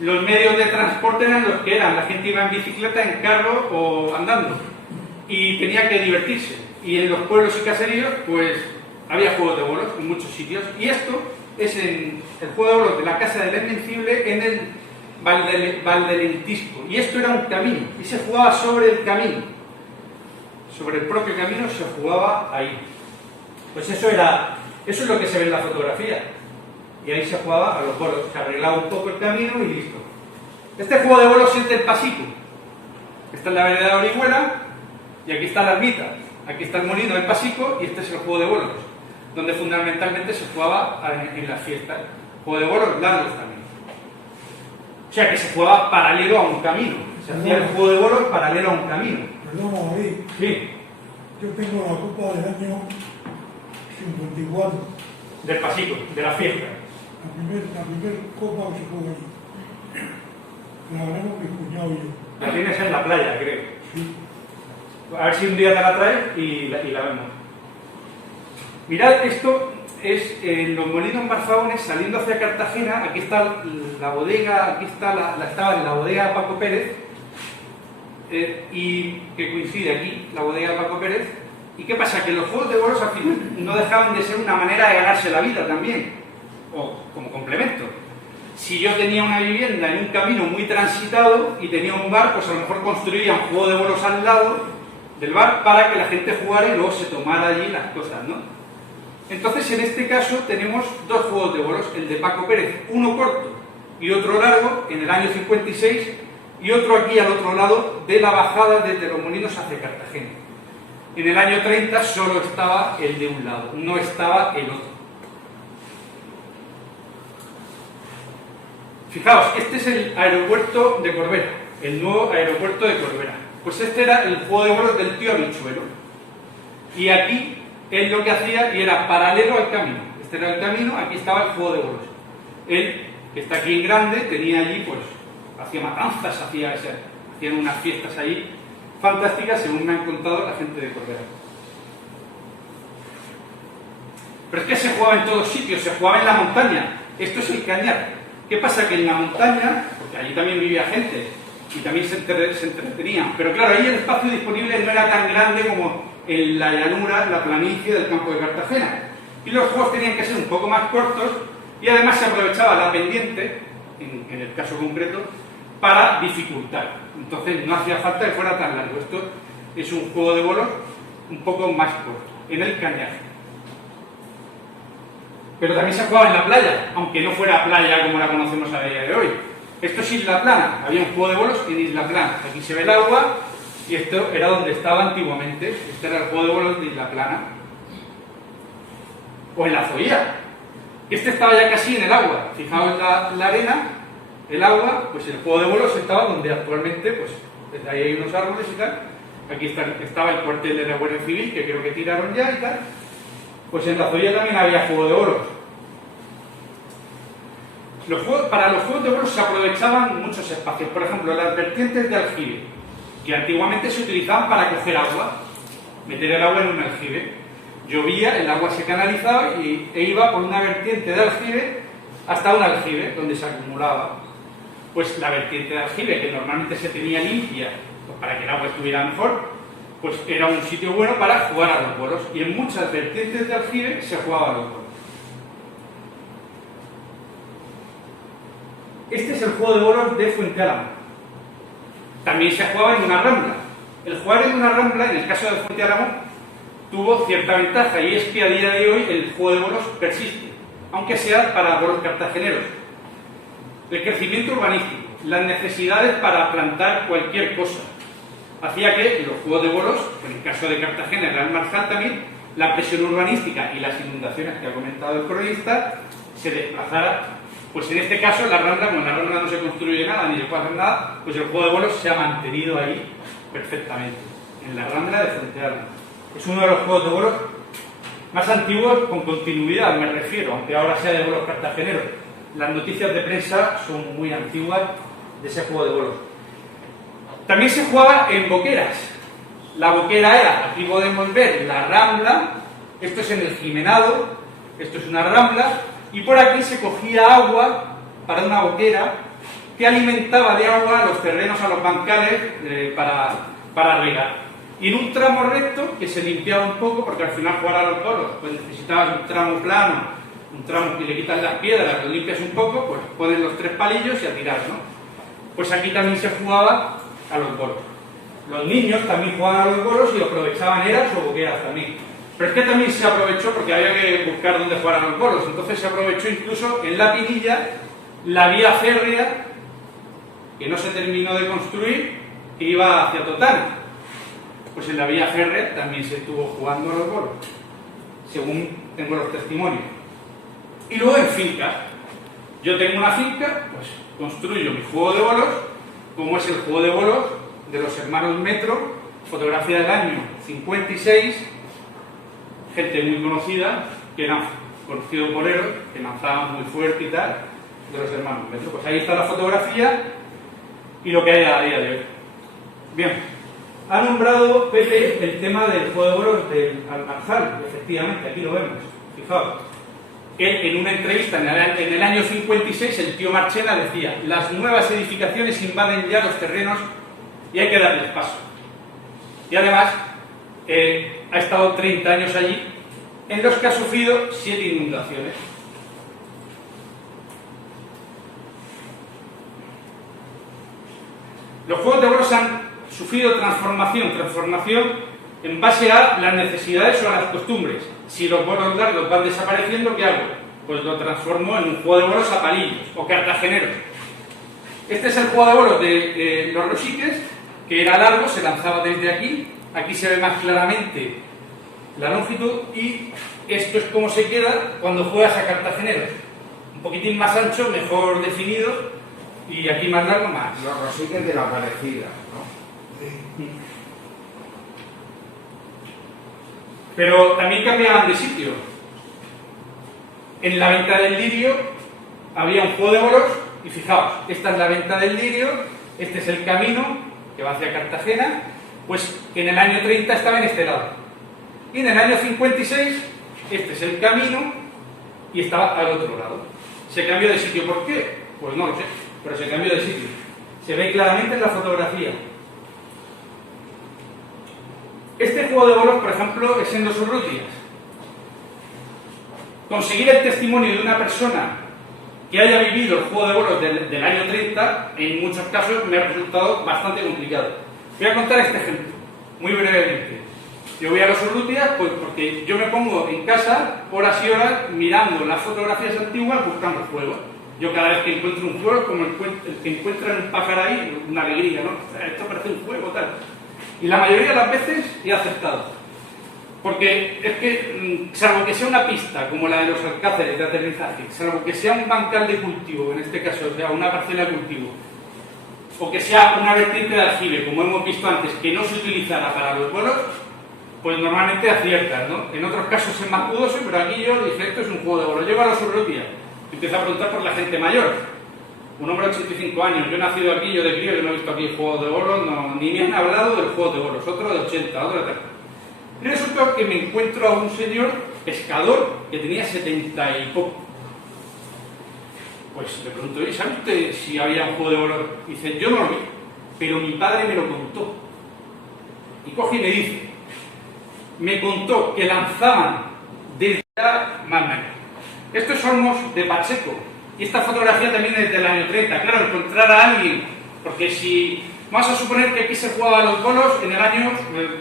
los medios de transporte eran los que eran. La gente iba en bicicleta, en carro o andando. Y tenía que divertirse. Y en los pueblos y caseríos, pues, había juegos de bolos en muchos sitios. Y esto es en el juego de bolos de la Casa del Invencible en el Valdelentisco. Y esto era un camino. Y se jugaba sobre el camino. Sobre el propio camino se jugaba ahí. Pues eso es lo que se ve en la fotografía. Y ahí se jugaba a los bolos. Se arreglaba un poco el camino y listo. Este juego de bolos es del Pasico. Esta es la vereda de Orihuela y aquí está la ermita. Aquí está el molino del Pasico y este es el juego de bolos, donde fundamentalmente se jugaba en las fiestas. Juego de bolos largos también. O sea que se jugaba paralelo a un camino. Se hacía el juego de bolos paralelo a un camino. Perdona, David. Sí. Yo tengo la copa del año 54. Del Pasico, de la fiesta. La primer copa que se juega allí. La ganamos mi cuñado y yo. La tienes en la playa, creo. Sí. A ver si un día te la traes y la vemos. Mirad, esto es en los Molinos Marzaones, saliendo hacia Cartagena. Aquí está la bodega, aquí está estaba en la bodega de Paco Pérez, y que coincide aquí, la bodega de Paco Pérez. ¿Y qué pasa? Que los juegos de bolos al final no dejaban de ser una manera de ganarse la vida también, o como complemento. Si yo tenía una vivienda en un camino muy transitado y tenía un bar, pues a lo mejor construía un juego de bolos al lado del bar para que la gente jugara y luego se tomara allí las cosas, ¿no? Entonces, en este caso, tenemos dos juegos de bolos, el de Paco Pérez, uno corto y otro largo, en el año 56, y otro aquí al otro lado de la bajada desde Los Molinos hacia Cartagena. En el año 30 solo estaba el de un lado, no estaba el otro. Fijaos, este es el aeropuerto de Corbera, el nuevo aeropuerto de Corbera. Pues este era el juego de bolos del tío Habichuelo. Y aquí él lo que hacía y era paralelo al camino. Este era el camino, aquí estaba el juego de bolos. Él, que está aquí en grande, tenía allí, pues, hacía matanzas, hacían unas fiestas allí fantásticas, según me han contado la gente de Corbera. Pero es que se jugaba en todos sitios, se jugaba en la montaña. Esto es el Cañar. ¿Qué pasa? Que en la montaña, porque allí también vivía gente y también se entretenían, pero claro, ahí el espacio disponible no era tan grande como en la llanura, en la planicie del campo de Cartagena. Y los juegos tenían que ser un poco más cortos y además se aprovechaba la pendiente, en el caso concreto, para dificultar. Entonces no hacía falta que fuera tan largo. Esto es un juego de bolos un poco más corto, en el Cañar. Pero también se jugaba en la playa, aunque no fuera playa como la conocemos a día de hoy. Esto es Isla Plana, había un juego de bolos en Isla Plana. Aquí se ve el agua y esto era donde estaba antiguamente. Este era el juego de bolos de Isla Plana. O en la Zoía. Este estaba ya casi en el agua. Fijaos la arena, el agua, pues el juego de bolos estaba donde actualmente, pues desde ahí hay unos árboles y tal. Aquí estaba el cuartel de la Guardia Civil, que creo que tiraron ya y tal. Pues en la Zoía también había juego de bolos. Para los juegos de bolos se aprovechaban muchos espacios. Por ejemplo, las vertientes de aljibe, que antiguamente se utilizaban para coger agua, meter el agua en un aljibe. Llovía, el agua se canalizaba e iba por una vertiente de aljibe hasta un aljibe donde se acumulaba. Pues la vertiente de aljibe, que normalmente se tenía limpia, pues para que el agua estuviera mejor, pues era un sitio bueno para jugar a los bolos. Y en muchas vertientes de aljibe se jugaba a los bolos. Este es el juego de bolos de Fuente Álamo. También se jugaba en una rambla. El jugar en una rambla, en el caso de Fuente Álamo, tuvo cierta ventaja, y es que a día de hoy el juego de bolos persiste, aunque sea para bolos cartageneros. El crecimiento urbanístico, las necesidades para plantar cualquier cosa, hacía que los juegos de bolos, en el caso de Cartagena, el Marzal también, la presión urbanística y las inundaciones que ha comentado el cronista, se desplazara. Pues en este caso, la Rambla, como en la Rambla no se construye nada ni se puede hacer nada, pues el juego de bolos se ha mantenido ahí perfectamente, en la Rambla de Fuente Álamo. Es uno de los juegos de bolos más antiguos con continuidad, me refiero, aunque ahora sea de bolos cartageneros. Las noticias de prensa son muy antiguas de ese juego de bolos. También se jugaba en boqueras. La boquera era, aquí podemos ver la Rambla, esto es en el Jimenado, esto es una Rambla, y por aquí se cogía agua para una boquera que alimentaba de agua a los terrenos, a los bancales, para regar. Y en un tramo recto que se limpiaba un poco, porque al final jugar a los bolos pues necesitabas un tramo plano, un tramo que le quitas las piedras, lo limpias un poco, pues pones los tres palillos y a tirar, ¿no? Pues aquí también se jugaba a los bolos. Los niños también jugaban a los bolos y lo aprovechaban eras o boqueras también. Pero es que también se aprovechó, porque había que buscar dónde jugar a los bolos, entonces se aprovechó incluso en La Pinilla la vía férrea, que no se terminó de construir, que iba hacia Totana. Pues en la vía férrea también se estuvo jugando a los bolos, según tengo los testimonios. Y luego en fincas. Yo tengo una finca, pues construyo mi juego de bolos, como es el juego de bolos de los hermanos Metro, fotografía del año 56, gente muy conocida, que eran conocidos boleros, que lanzaban muy fuerte y tal, de los hermanos Metro. Pues ahí está la fotografía y lo que hay a día de hoy. Bien. Ha nombrado Pepe el tema del juego de bolos del Almanzal, efectivamente, aquí lo vemos, fijaos. Él, en una entrevista en el año 56, el tío Marchena decía: las nuevas edificaciones invaden ya los terrenos y hay que darles paso. Y además, ha estado 30 años allí, en los que ha sufrido 7 inundaciones. Los juegos de bolos han sufrido transformación en base a las necesidades o a las costumbres. Si los bolos largos van desapareciendo, ¿qué hago? Pues lo transformo en un juego de bolos a palillos o cartageneros. Este es el juego de bolos de los Rosiques, que era largo, se lanzaba desde aquí. Aquí se ve más claramente la longitud y esto es como se queda cuando juegas a cartageneros. Un poquitín más ancho, mejor definido, y aquí más largo, más. Los Rosiques de la parecida, ¿no? Pero también cambiaban de sitio. En la venta del lirio había un juego de bolos y fijaos, esta es la venta del lirio, este es el camino que va hacia Cartagena, pues en el año 30 estaba en este lado. Y en el año 56, este es el camino y estaba al otro lado. Se cambió de sitio, ¿por qué? Pues no lo sé, pero se cambió de sitio. Se ve claramente en la fotografía. Este juego de bolos, por ejemplo, es en Dos Urrutias. Conseguir el testimonio de una persona que haya vivido el juego de bolos del año 30, en muchos casos me ha resultado bastante complicado. Voy a contar este ejemplo, muy brevemente. Yo voy a Dos Urrutias pues porque yo me pongo en casa horas y horas mirando las fotografías antiguas buscando juegos. Yo cada vez que encuentro un juego, como el que encuentra un pájaro ahí, una alegría, ¿no? O sea, esto parece un juego, tal. Y la mayoría de las veces he aceptado. Porque es que, salvo que sea una pista, como la de los alcáceres de aterrizaje, salvo que sea un bancal de cultivo, en este caso, o sea, una parcela de cultivo, o que sea una vertiente de aljibe, como hemos visto antes, que no se utilizara para los vuelos, pues normalmente aciertas, ¿no? En otros casos es más dudoso, pero aquí yo dije, esto es un juego de bolos. Llego a Dos Urrutias, empiezo a preguntar por la gente mayor. Un hombre de 85 años, yo he nacido aquí, yo de crío, yo no he visto aquí juegos de bolos, no, ni me han hablado del juego de bolos, otro de 80, otro de tal. Y resulta que me encuentro a un señor pescador que tenía 70 y poco. Pues le pregunto, ¿y sabe usted si había un juego de bolos? Y dice, yo no lo vi, pero mi padre me lo contó. Y coge y me dice, me contó que lanzaban desde la Málaga. Estos somos de Pacheco. Y esta fotografía también es del año 30. Claro, encontrar a alguien, porque si vamos a suponer que aquí se jugaba a los bolos, en el año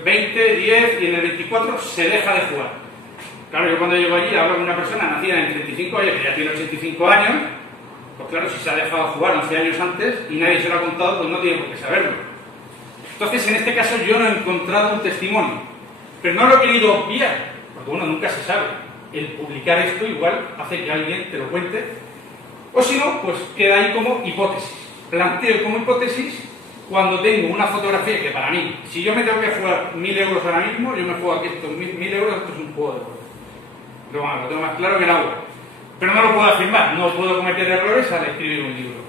20, 10 y en el 24 se deja de jugar. Claro, yo cuando llego allí hablo con una persona nacida en el 35 años, que ya tiene 85 años, pues claro, si se ha dejado de jugar 11 años antes y nadie se lo ha contado, pues no tiene por qué saberlo. Entonces, en este caso yo no he encontrado un testimonio, pero no lo he querido obviar, porque bueno, nunca se sabe. El publicar esto igual hace que alguien te lo cuente. O si no, pues queda ahí como hipótesis. Planteo como hipótesis cuando tengo una fotografía que para mí, si yo me tengo que jugar 1000 euros ahora mismo, yo me juego aquí estos 1000 euros, esto es un juego de bolos. Pero bueno, lo tengo más claro que el agua. Pero no lo puedo afirmar, no puedo cometer errores al escribir un libro.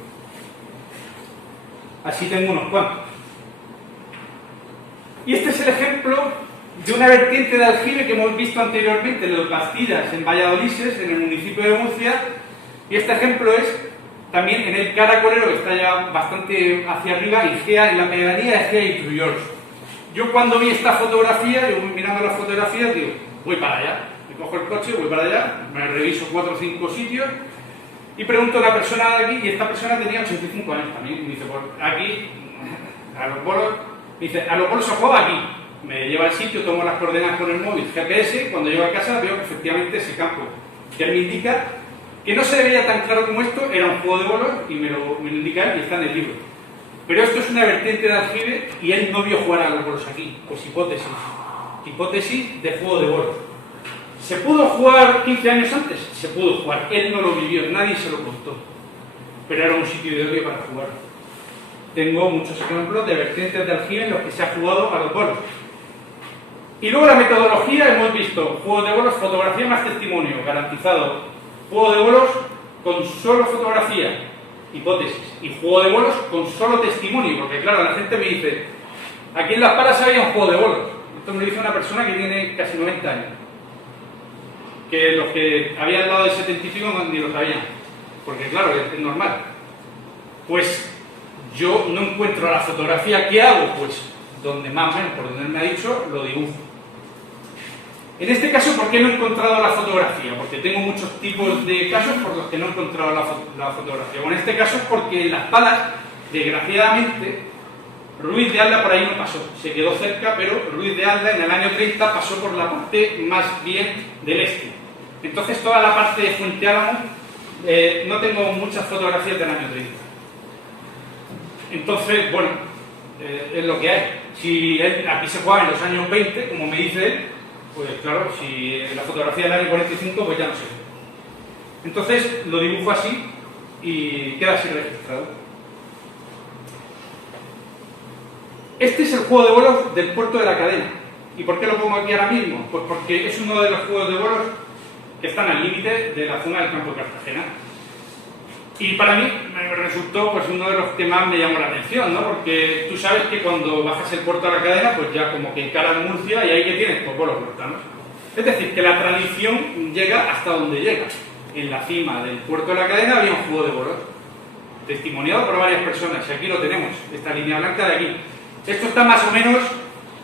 Así tengo unos cuantos. Y este es el ejemplo de una vertiente de aljibe que hemos visto anteriormente en los Bastidas, en Valladolid, en el municipio de Murcia. Y este ejemplo es también en el Caracolero, que está ya bastante hacia arriba, en la pedanía de Gea y Trullols. Yo cuando vi esta fotografía, yo mirando las fotografías, digo, voy para allá. Me cojo el coche, voy para allá, me reviso 4 o 5 sitios y pregunto a la persona de aquí, y esta persona tenía 85 años también. Me dice, pues aquí, a los bolos, me dice, a los bolos se juega aquí. Me lleva al sitio, tomo las coordenadas con el móvil GPS, cuando llego a casa veo que efectivamente ese campo que él me indica, que no se le veía tan claro como esto, era un juego de bolos y me lo indica él y está en el libro. Pero esto es una vertiente de aljibe y él no vio jugar a los bolos aquí. Pues hipótesis. Hipótesis de juego de bolos. ¿Se pudo jugar 15 años antes? Se pudo jugar. Él no lo vivió, nadie se lo contó. Pero era un sitio de ocio para jugar. Tengo muchos ejemplos de vertientes de aljibe en los que se ha jugado a los bolos. Y luego la metodología, hemos visto juego de bolos, fotografía más testimonio, garantizado. Juego de bolos con solo fotografía, hipótesis. Y juego de bolos con solo testimonio, porque claro, la gente me dice, Aquí en Las Palas había un juego de bolos. Esto me lo dice una persona que tiene casi 90 años. Que los que habían al lado de 70 y pico ni lo sabían. Porque claro, es normal. Pues yo no encuentro la fotografía. ¿Qué hago? Pues donde más o menos, por donde él me ha dicho, lo dibujo. En este caso, ¿por qué no he encontrado la fotografía? Porque tengo muchos tipos de casos por los que no he encontrado la fotografía. Bueno, en este caso es porque en Las Palas, desgraciadamente, Ruiz de Alda por ahí no pasó. Se quedó cerca, pero Ruiz de Alda en el año 30 pasó por la parte más bien del este. Entonces, toda la parte de Fuente Álamo, no tengo muchas fotografías del año 30. Entonces, bueno, es lo que hay. Si aquí se jugaba en los años 20, como me dice él, pues claro, si la fotografía del año 45, pues ya no sé. Entonces lo dibujo así y queda así registrado. Este es el juego de bolos del puerto de la Cadena. ¿Y por qué lo pongo aquí ahora mismo? Pues porque es uno de los juegos de bolos que están al límite de la zona del campo de Cartagena. Y para mí me resultó pues uno de los que más me llamó la atención, ¿no? Porque tú sabes que cuando bajas el puerto de la Cadena, pues ya como que encaras Murcia y ahí que tienes, pues bolos huertanos. Es decir, que la tradición llega hasta donde llega. En la cima del puerto de la Cadena había un juego de bolos, testimoniado por varias personas, y aquí lo tenemos, esta línea blanca de aquí. Esto está más o menos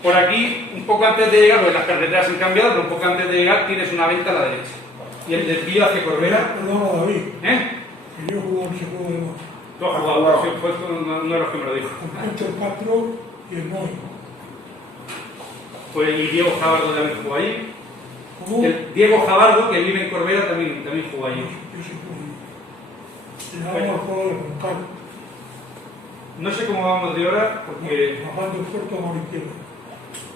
por aquí, un poco antes de llegar, porque las carreteras han cambiado, pero un poco antes de llegar tienes una venta a la derecha. Y el desvío hacia Corbera... Perdona, David. ¿Eh? Que yo jugué ese juego de bolos. Tú has jugado, sí, fue uno de los que me lo dijo. Con Pancho el Castro y el Moy. Pues y Diego Jabardo también jugó allí. ¿Cómo? El Diego Jabardo, que vive en Corbera, también jugó allí. Ese juego. Le damos el juego de Juncal. No sé cómo vamos de hora, porque Bajando el puerto a mano izquierda.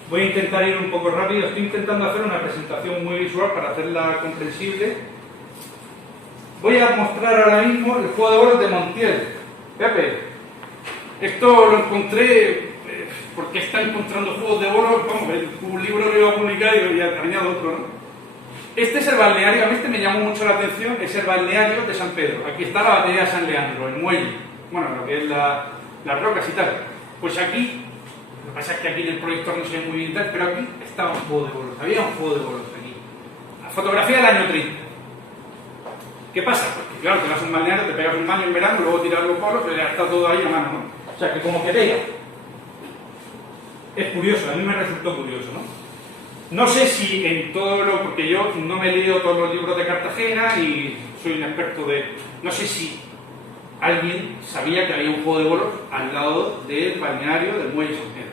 voy a intentar ir un poco rápido. Estoy intentando hacer una presentación muy visual para hacerla comprensible. Voy a mostrar ahora mismo el juego de bolos de Montiel. Pepe, esto lo encontré porque está encontrando juegos de bolos. Vamos, un libro lo iba a publicar y había añadido otro, ¿no? Este es el balneario, a mí este me llamó mucho la atención, es el balneario de San Pedro. Aquí está la batería de San Leandro, el muelle, bueno, lo que es las rocas y tal. Pues aquí, lo que pasa es que aquí en el proyector no se ve muy bien tal, pero aquí estaba un juego de bolos, había un juego de bolos aquí. La fotografía del año 30. ¿Qué pasa? Porque claro, te vas a un balneario, te pegas un baño en verano, luego tiras los bolos, pero ya está todo ahí a mano, ¿no? O sea que como que pega. Es curioso, a mí me resultó curioso, ¿no? No sé si en todo lo... porque yo no me he leído todos los libros de Cartagena y soy un experto de... No sé si alguien sabía que había un juego de bolos al lado del balneario del muelle San Pedro.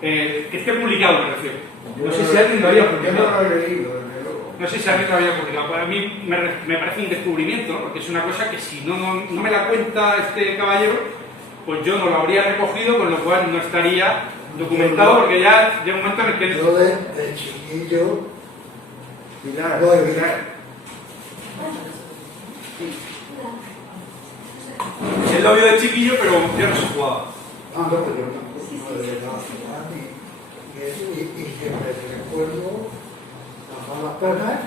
Que esté publicado, me refiero. No sé si alguien lo había publicado. Yo no lo he leído, desde luego. No sé si alguien lo había publicado. Para mí me parece un descubrimiento, ¿no? Porque es una cosa que si no me la cuenta este caballero, pues yo no lo habría recogido, con lo cual no estaría documentado, porque ya llega un momento en el que... Yo de chiquillo, Pilar, Voy. Pilar. Él lo vio de chiquillo, pero ya no se jugaba. no, yo tampoco no de la ciudad y siempre recuerdo las malas penas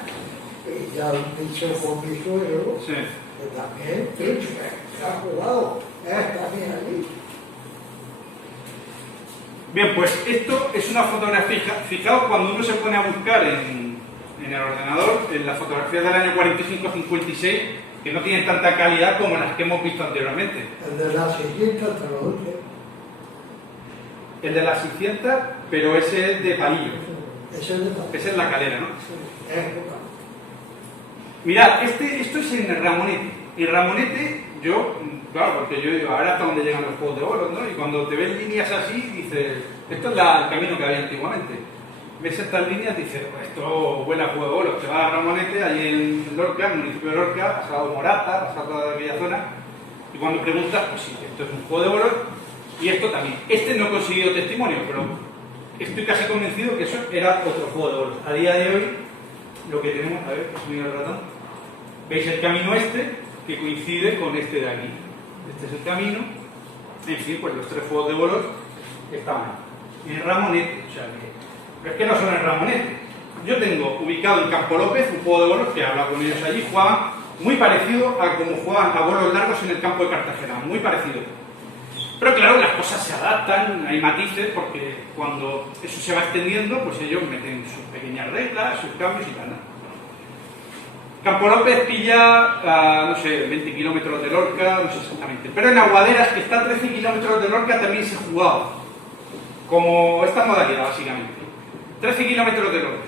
y ya un dicho con mi suegro, Sí. que también se ha jugado, también allí. Bien, pues esto es una fotografía. Fijaos cuando uno se pone a buscar en el ordenador, en las fotografías del año 45-56, que no tienen tanta calidad como las que hemos visto anteriormente. El de la siguiente te lo dije. El de las 600, pero ese es de palillo. Ese es de la Esa es la calera, ¿no? época. Mirad, esto es en el Ramonete. Y Ramonete, yo, claro, porque yo digo, a ver hasta dónde llegan los juegos de bolos, ¿no? Y cuando te ves líneas así, dices, esto es el camino que había antiguamente. Ves estas líneas, dices, pues esto huele a juego de bolos. Te vas a Ramonete, allí en Lorca, en el municipio de Lorca, has pasado Morata, has pasado toda aquella zona, y cuando preguntas, pues sí, esto es un juego de bolos, y esto también. Este no he conseguido testimonio, pero estoy casi convencido que eso era otro juego de bolos. A día de hoy, lo que tenemos, a ver, subir el ratón, veis el camino este, que coincide con este de aquí. Este es el camino, en fin, pues los tres juegos de bolos estaban en Ramonete, o sea que... Pero es que no son en Ramonete. Yo tengo ubicado en Campo López un juego de bolos que he hablado con ellos allí, jugaban muy parecido a como jugaban a bolos largos en el campo de Cartagena, muy parecido. Pero claro, las cosas se adaptan, hay matices, porque cuando eso se va extendiendo, pues ellos meten sus pequeñas reglas, sus cambios y tal, ¿no? Campo López pilla a, no sé, 20 kilómetros de Lorca, no sé exactamente. Pero en Aguaderas, que está a 13 kilómetros de Lorca, también se jugaba. Como esta modalidad, básicamente. 13 kilómetros de Lorca.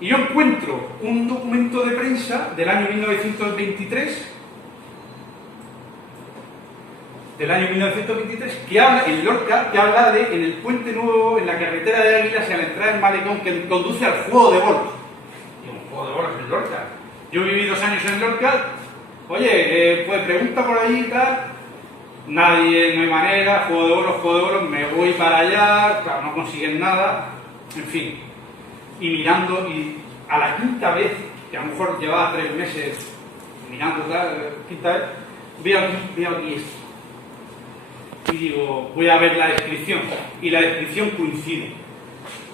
Y yo encuentro un documento de prensa del año 1923, que habla, en Lorca, que habla de, en el Puente Nuevo, en la carretera de Águilas y a la entrada del malecón, que conduce al juego de bolos. Y un juego de bolos en Lorca. Yo viví 2 años en Lorca, oye, pues pregunta por allí y tal, nadie, no hay manera, juego de bolos, me voy para allá, claro, no consiguen nada, en fin. Y mirando, y a la quinta vez, que a lo mejor llevaba 3 meses mirando tal, quinta vez, veo aquí esto. Y digo, voy a ver la descripción, y la descripción coincide.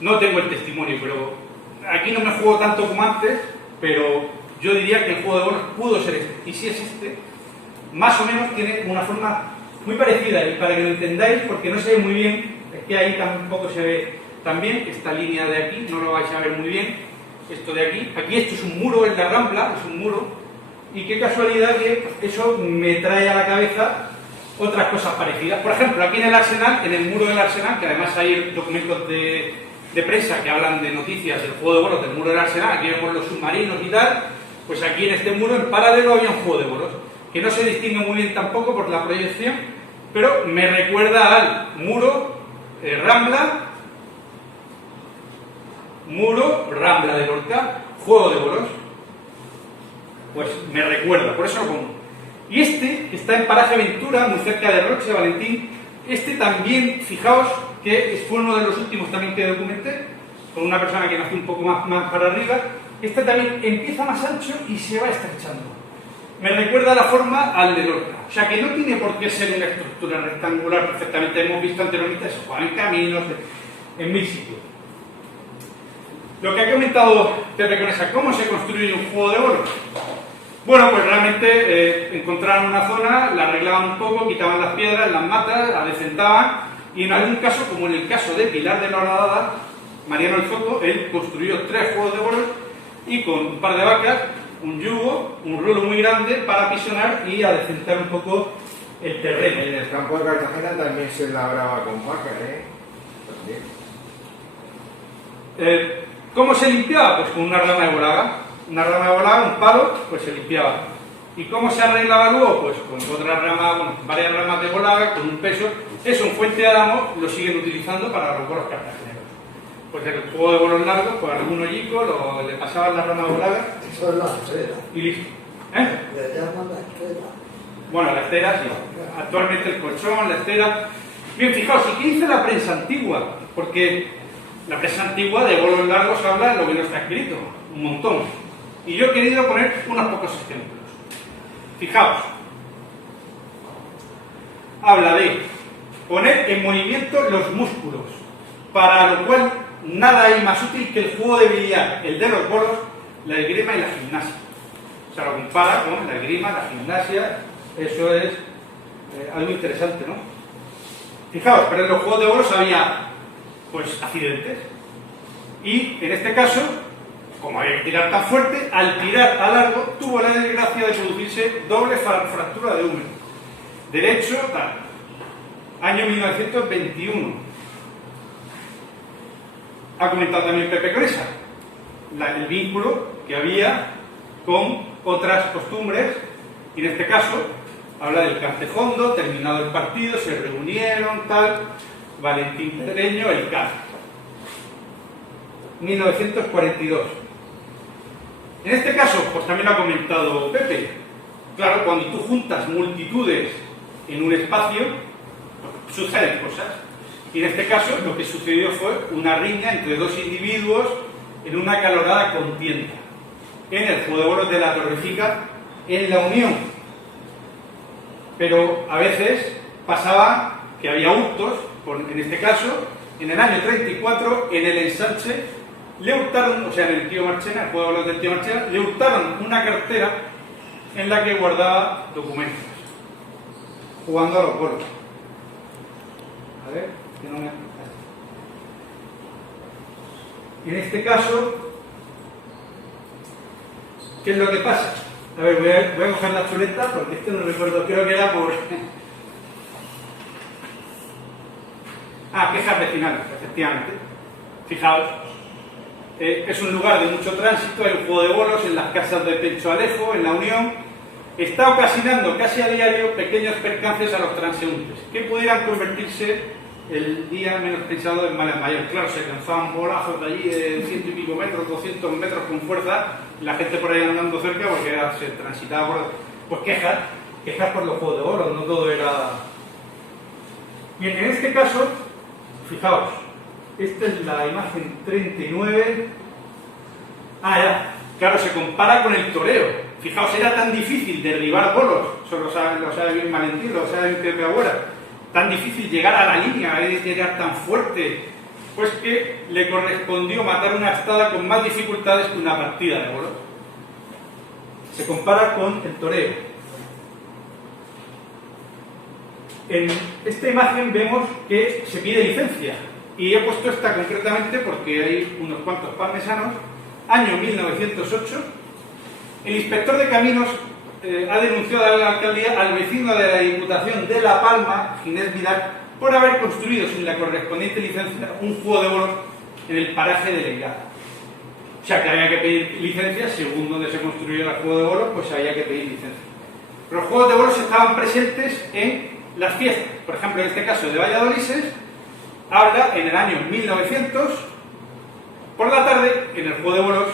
No tengo el testimonio, pero aquí no me juego tanto como antes, pero yo diría que el juego de bolos pudo ser este. Y si es este, más o menos tiene una forma muy parecida. Y para que lo entendáis, porque no se ve muy bien, es que ahí tampoco se ve tan bien, esta línea de aquí, no lo vais a ver muy bien, esto de aquí. Aquí esto es un muro, es la Rambla, es un muro. Y qué casualidad que eso me trae a la cabeza otras cosas parecidas. Por ejemplo, aquí en el Arsenal, en el muro del Arsenal, que además hay documentos de prensa que hablan de noticias del juego de bolos del muro del Arsenal, aquí vemos los submarinos y tal, pues aquí en este muro en paralelo había un juego de bolos, que no se distingue muy bien tampoco por la proyección, pero me recuerda al muro Rambla de Lorca, juego de bolos, pues me recuerda, por eso lo pongo. Y este, que está en Paraje Ventura, muy cerca de Roche, Valentín, este también, fijaos, que fue uno de los últimos también que documenté, con una persona que nació un poco más para arriba. Este también empieza más ancho y se va estrechando. Me recuerda la forma al de Lorca. O sea que no tiene por qué ser una estructura rectangular perfectamente. Hemos visto anteriormente eso, en caminos, en 1000 sitios. Lo que ha comentado Pepe Conesa, ¿cómo se construye un juego de bolos? Bueno, pues realmente encontraron una zona, la arreglaban un poco, quitaban las piedras, las matas, la decentaban, y en algún caso, como en el caso de Pilar de la Horadada, Mariano el Zoco, él construyó 3 juegos de bolos y con un par de vacas, un yugo, un rulo muy grande para apisonar y adecentar un poco el terreno. En el campo de Cartagena también se labraba con vacas, También. ¿Cómo se limpiaba? Pues con una rama de bolaga. Una rama de bolaga, un palo, pues se limpiaba. ¿Y cómo se arreglaba luego? Pues con otra rama, bueno, varias ramas de bolaga, con un peso. Eso en Fuente de Álamo lo siguen utilizando para los bolos cartageneros. Pues en el juego de bolos largos, pues algún hoyico, le pasaban la rama de bolaga. Eso es la estera. Y listo. Le llaman la estera. Bueno, la estera, sí. Actualmente el colchón, la estera. Bien, fijaos, ¿y qué dice la prensa antigua? Porque la prensa antigua de bolos largos habla de lo que no está escrito, un montón. Y yo he querido poner unos pocos ejemplos. Fijaos. Habla de poner en movimiento los músculos, para lo cual nada hay más útil que el juego de billar, el de los bolos, la esgrima y la gimnasia. O sea, lo compara con la esgrima, la gimnasia, eso es algo interesante, ¿no? Fijaos, pero en los juegos de bolos había, pues, accidentes. Y, en este caso, como había que tirar tan fuerte, al tirar a largo, tuvo la desgracia de producirse doble fractura de húmero. Derecho, tal. Año 1921. Ha comentado también Pepe Conesa el vínculo que había con otras costumbres, y en este caso habla del Cancejondo, terminado el partido, se reunieron, tal, Valentín Pedreño, el CAR. 1942. En este caso, pues también lo ha comentado Pepe, claro, cuando tú juntas multitudes en un espacio, pues, suceden cosas. Y en este caso lo que sucedió fue una riña entre 2 individuos en una acalorada contienda en el juego de bolos de la Torrecica, en la Unión. Pero a veces pasaba que había hurtos, en este caso, en el año 34, en el ensanche, le hurtaron, o sea, en el Tío Marchena, el juego de bolos del Tío Marchena, le hurtaron una cartera en la que guardaba documentos, jugando a los bolos. A ver, que no me... En este caso, ¿qué es lo que pasa? A ver, voy a coger la chuleta porque esto no recuerdo, creo que era por... quejas vecinales, efectivamente. Fijaos, es un lugar de mucho tránsito, hay un juego de bolos en las casas de Pencho Alejo, en la Unión. Está ocasionando casi a diario pequeños percances a los transeúntes, que pudieran convertirse el día menos pensado en malas mayores. Claro, se lanzaban bolazos de allí de 100 y pico metros, 200 metros con fuerza, la gente por ahí andando cerca porque se transitaba por... Pues quejas por los juegos de bolos, no todo era... Bien, en este caso, fijaos, esta es la imagen 39. Ya, claro, se compara con el toreo. Fijaos, era tan difícil derribar bolos, eso lo sabe bien Valentín, lo sabe bien Pepe Agüera, tan difícil llegar a la línea, llegar tan fuerte, pues que le correspondió matar una estada con más dificultades que una partida de bolos. Se compara con el toreo. En esta imagen vemos que se pide licencia, y he puesto esta concretamente porque hay unos cuantos parmesanos. Año 1908, el inspector de caminos ha denunciado a la alcaldía al vecino de la Diputación de La Palma, Ginés Vidal, por haber construido sin la correspondiente licencia un juego de bolos en el paraje de Leirada. O sea que había que pedir licencia, según donde se construyó el juego de bolos, pues había que pedir licencia. Los juegos de bolos estaban presentes en las fiestas. Por ejemplo, en este caso de Valladolid, habla en el año 1900, por la tarde, en el juego de bolos,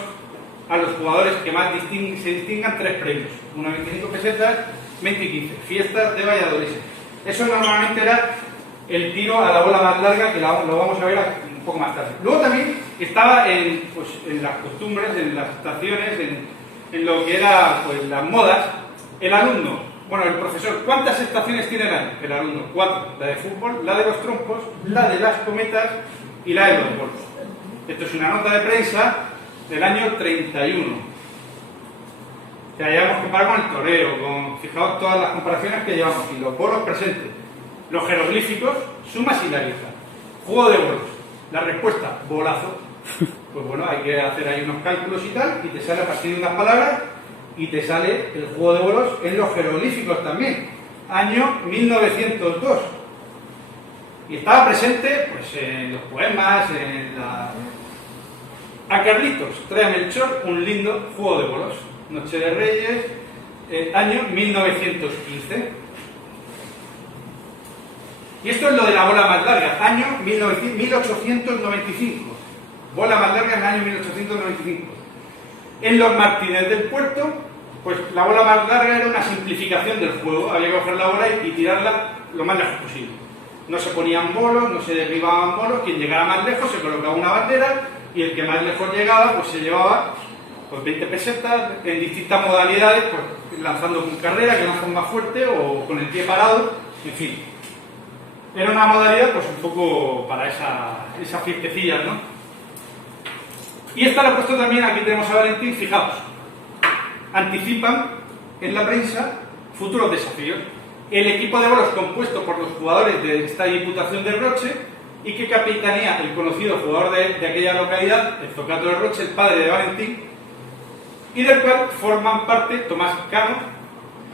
a los jugadores que más se distingan 3 premios, una 25 pesetas, 20 y 15, fiestas de Valladolid. Eso normalmente era el tiro a la bola más larga, que lo vamos a ver un poco más tarde. Luego también estaba en las costumbres, en las estaciones, en lo que era pues, las modas, el alumno, el profesor. ¿Cuántas estaciones tiene el año? El alumno, 4, la de fútbol, la de los trompos, la de las cometas y la de los bolos. Esto es una nota de prensa del año 31. Que hayamos comparado con el toreo, fijaos todas las comparaciones que llevamos aquí, los bolos presentes, los jeroglíficos, sumas y la lista. Juego de bolos. La respuesta, bolazo. Pues bueno, hay que hacer ahí unos cálculos y tal, y te sale a partir de unas palabras, y te sale el juego de bolos en los jeroglíficos también. Año 1902. Y estaba presente pues, en los poemas, en la... A Carlitos, trae a Melchor un lindo juego de bolos. Noche de Reyes, año 1915. Y esto es lo de la bola más larga, año 1895. Bola más larga en el año 1895. En los Martínez del Puerto, pues la bola más larga era una simplificación del juego. Había que coger la bola y tirarla lo más lejos posible. No se ponían bolos, no se derribaban bolos. Quien llegara más lejos se colocaba una bandera y el que más lejos llegaba pues se llevaba pues 20 pesetas en distintas modalidades, pues lanzando con carrera, que lanzan más fuerte o con el pie parado, en fin. Era una modalidad pues un poco para esas fiestecillas, ¿no? Y esta la he puesto también, aquí tenemos a Valentín, fijaos. Anticipan en la prensa futuros desafíos. El equipo de bolos compuesto por los jugadores de esta Diputación de Roche y que capitanea el conocido jugador de aquella localidad, el Zocato de Roche, el padre de Valentín, y del cual forman parte Tomás Cano,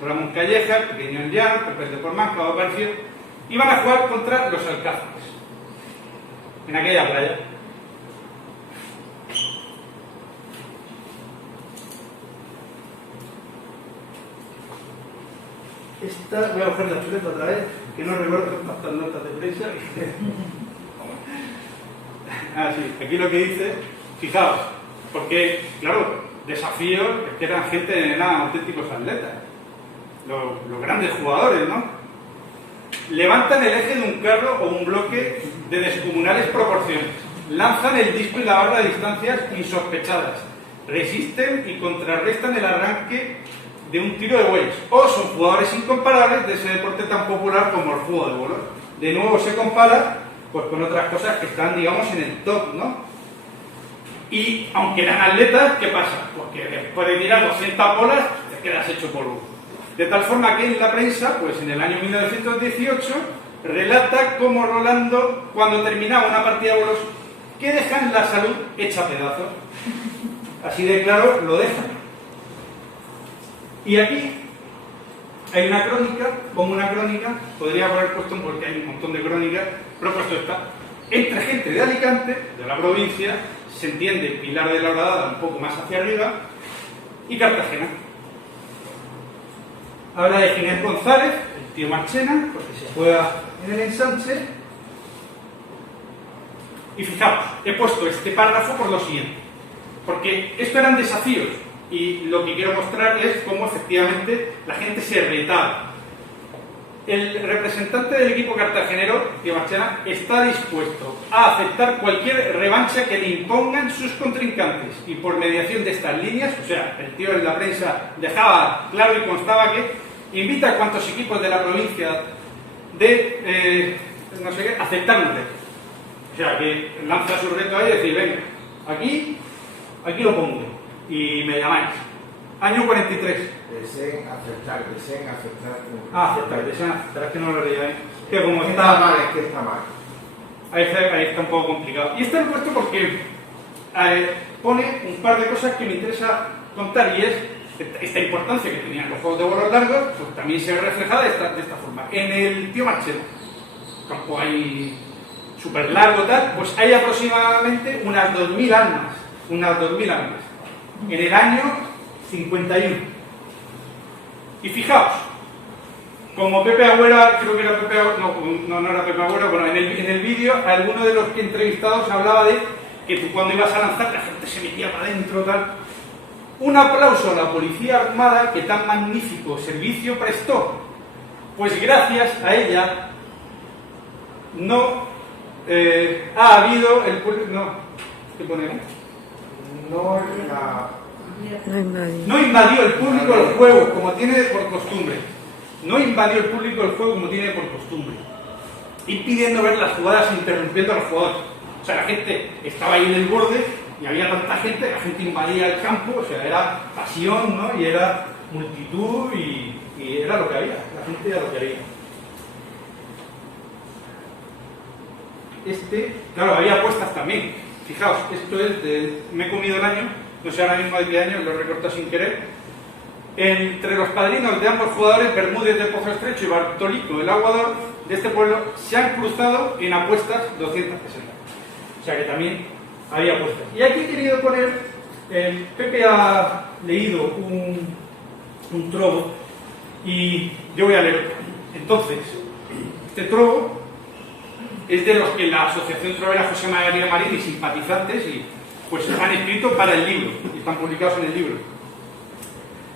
Ramón Calleja, el pequeño El Llano, Pepe de Pormán, Cabo Apareció, y van a jugar contra los Alcázares en aquella playa. Esta, voy a coger la chuleta otra vez, que no recuerdo tantas notas de prensa. Sí, aquí lo que dice, fijaos, porque, claro, desafíos, es que eran gente, eran auténticos atletas, los grandes jugadores, ¿no? Levantan el eje de un carro o un bloque de descomunales proporciones, lanzan el disco y la barra de distancias insospechadas, resisten y contrarrestan el arranque de un tiro de bueyes, o son jugadores incomparables de ese deporte tan popular como el juego de bolos. De nuevo se compara pues con otras cosas que están, digamos, en el top, ¿no? Y aunque eran atletas, ¿qué pasa? Pues que después de tirar 200 bolas te quedas hecho polvo. De tal forma que en la prensa, pues en el año 1918, relata cómo Rolando, cuando terminaba una partida de bolos, que dejan la salud hecha pedazos. Así de claro lo dejan. Y aquí hay una crónica, como una crónica, podría haber puesto porque hay un montón de crónicas, pero puesto está, entre gente de Alicante, de la provincia, se entiende Pilar de la Horadada un poco más hacia arriba, y Cartagena. Habla de Ginés González, el tío Marchena, porque se juega en el ensanche. Y fijaos, he puesto este párrafo por lo siguiente, porque esto eran desafíos, y lo que quiero mostrar es cómo efectivamente la gente se retaba. El representante del equipo cartagenero, tío Marchena, está dispuesto a aceptar cualquier revancha que le impongan sus contrincantes, y por mediación de estas líneas, o sea, el tío en la prensa dejaba claro y constaba que invita a cuantos equipos de la provincia de, no sé qué, aceptarle. O sea, que lanza su reto ahí y decir, venga, aquí lo pongo, y me llamáis. Año 43. Deseen aceptar. Deseen aceptar, es que no lo leía ahí. Que como Está está mal, es que está mal. ahí está un poco complicado. Y está lo he puesto porque pone un par de cosas que me interesa contar, y es esta importancia que tenían los juegos de bolos largos, pues también se ve reflejada de esta forma. En el tío Marchena, campo ahí súper largo tal, pues hay aproximadamente unas 2.000 almas. En el año 51. Y fijaos, como Pepe Agüera, creo que era Pepe Agüera, no era Pepe Agüera, bueno, en el vídeo, alguno de los entrevistados hablaba de que tú cuando ibas a lanzar la gente se metía para adentro, tal. Un aplauso a la Policía Armada que tan magnífico servicio prestó. Pues gracias a ella no ha habido el público. No, ¿qué ponemos? No invadió el público el juego como tiene por costumbre. No invadió el público el juego como tiene por costumbre. Impidiendo ver las jugadas, interrumpiendo a los jugadores. O sea, la gente estaba ahí en el borde y había tanta gente, la gente invadía el campo, o sea, era pasión, ¿no? Y era multitud y era lo que había, la gente era lo que había. Claro, había apuestas también. Fijaos, esto es me he comido el año, no sé ahora mismo de qué año, lo he recortado sin querer. Entre los padrinos de ambos jugadores, Bermúdez de Pozo Estrecho y Bartolico, el aguador de este pueblo, se han cruzado en apuestas 260. O sea que también había apuestas. Y aquí he querido poner, Pepe ha leído un trobo y yo voy a leer. Entonces, este trobo es de los que la Asociación Trovera José María Marín y simpatizantes pues han escrito para el libro y están publicados en el libro.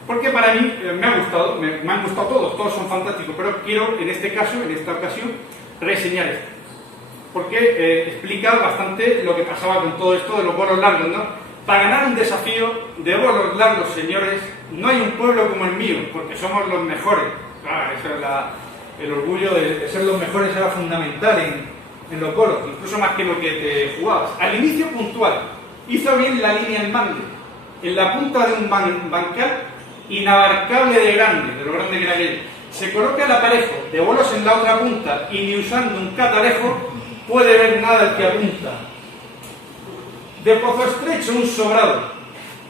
Porque para mí me ha gustado, me han gustado todos son fantásticos, pero quiero en este caso, en esta ocasión, reseñar esto. Porque explica bastante lo que pasaba con todo esto de los bolos largos, ¿no? Para ganar un desafío de bolos largos, señores, no hay un pueblo como el mío, porque somos los mejores. Claro, eso es el orgullo de ser los mejores era fundamental en los bolos, incluso más que lo que te jugabas. Al inicio puntual, hizo bien la línea en mande, en la punta de un bancal inabarcable de grande, de lo grande que era aquello. Se coloca el aparejo de bolos en la otra punta y ni usando un catalejo puede ver nada el que apunta. De Pozo Estrecho un sobrado.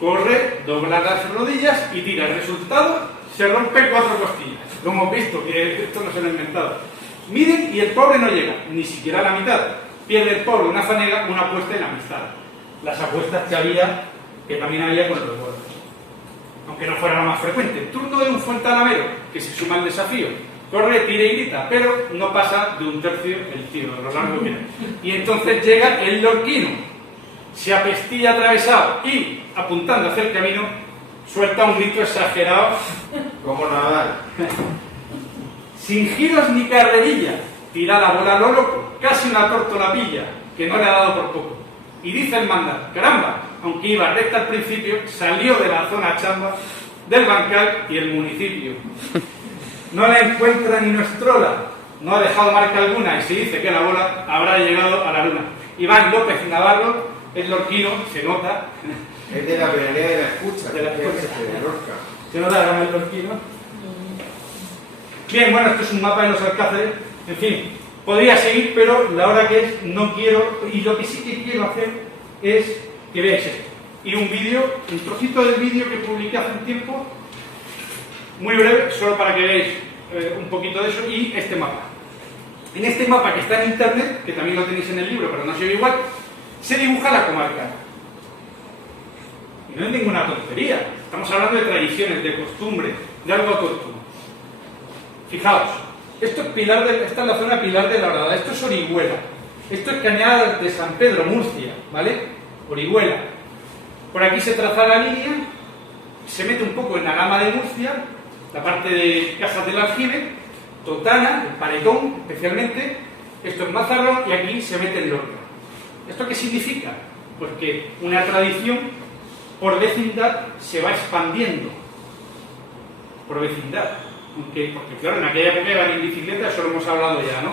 Corre, dobla las rodillas y tira. El resultado, se rompe 4 costillas. Lo hemos visto, que esto no se lo he inventado. Miden y el pobre no llega, ni siquiera a la mitad. Pierde el pobre una fanega, una apuesta en la amistad. Las apuestas que también había con los bolos. Aunque no fuera lo más frecuente. Turno de un fuentalamero, que se suma al desafío. Corre, tira y grita, pero no pasa de un tercio el tiro, de lo largo que era. Y entonces llega el lorquino, se apestilla atravesado y, apuntando hacia el camino, suelta un grito exagerado. Como Nadal. Sin giros ni carrerilla, tira la bola a lo loco, casi una tórtola pilla, que no le ha dado por poco. Y dice el mandar, caramba, aunque iba recta al principio, salió de la zona chamba del bancal y el municipio. No la encuentra ni Nostrola, no ha dejado marca alguna y se dice que la bola habrá llegado a la luna. Iván López Navarro, el lorquino, se nota. Es de la pedanía de la escucha. De la escucha. De Lorca. Se nota el lorquino. Bien, bueno, esto es un mapa de los alcázares. En fin, Podría seguir, pero la hora que es no quiero, y lo que sí que quiero hacer es que veáis esto. Y un vídeo, un trocito del vídeo que publiqué hace un tiempo, muy breve, solo para que veáis un poquito de eso, y este mapa. En este mapa que está en internet, que también lo tenéis en el libro, pero no se ve igual, se dibuja la comarca. Y no es ninguna tontería. Estamos hablando de tradiciones, de costumbres, de algo autóctono. Fijaos, esto es esta es la zona Pilar de la Horadada, esto es Orihuela, esto es Cañada de San Pedro, Murcia, ¿vale? Orihuela. Por aquí se traza la línea, se mete un poco en la gama de Murcia, la parte de Casas del Aljibe, Totana, el Paletón especialmente, esto es Mazarrón y aquí se mete el Lorca. ¿Esto qué significa? Pues que una tradición por vecindad se va expandiendo. Por vecindad. Porque claro, en aquella época iban en bicicleta, eso lo hemos hablado ya, ¿no?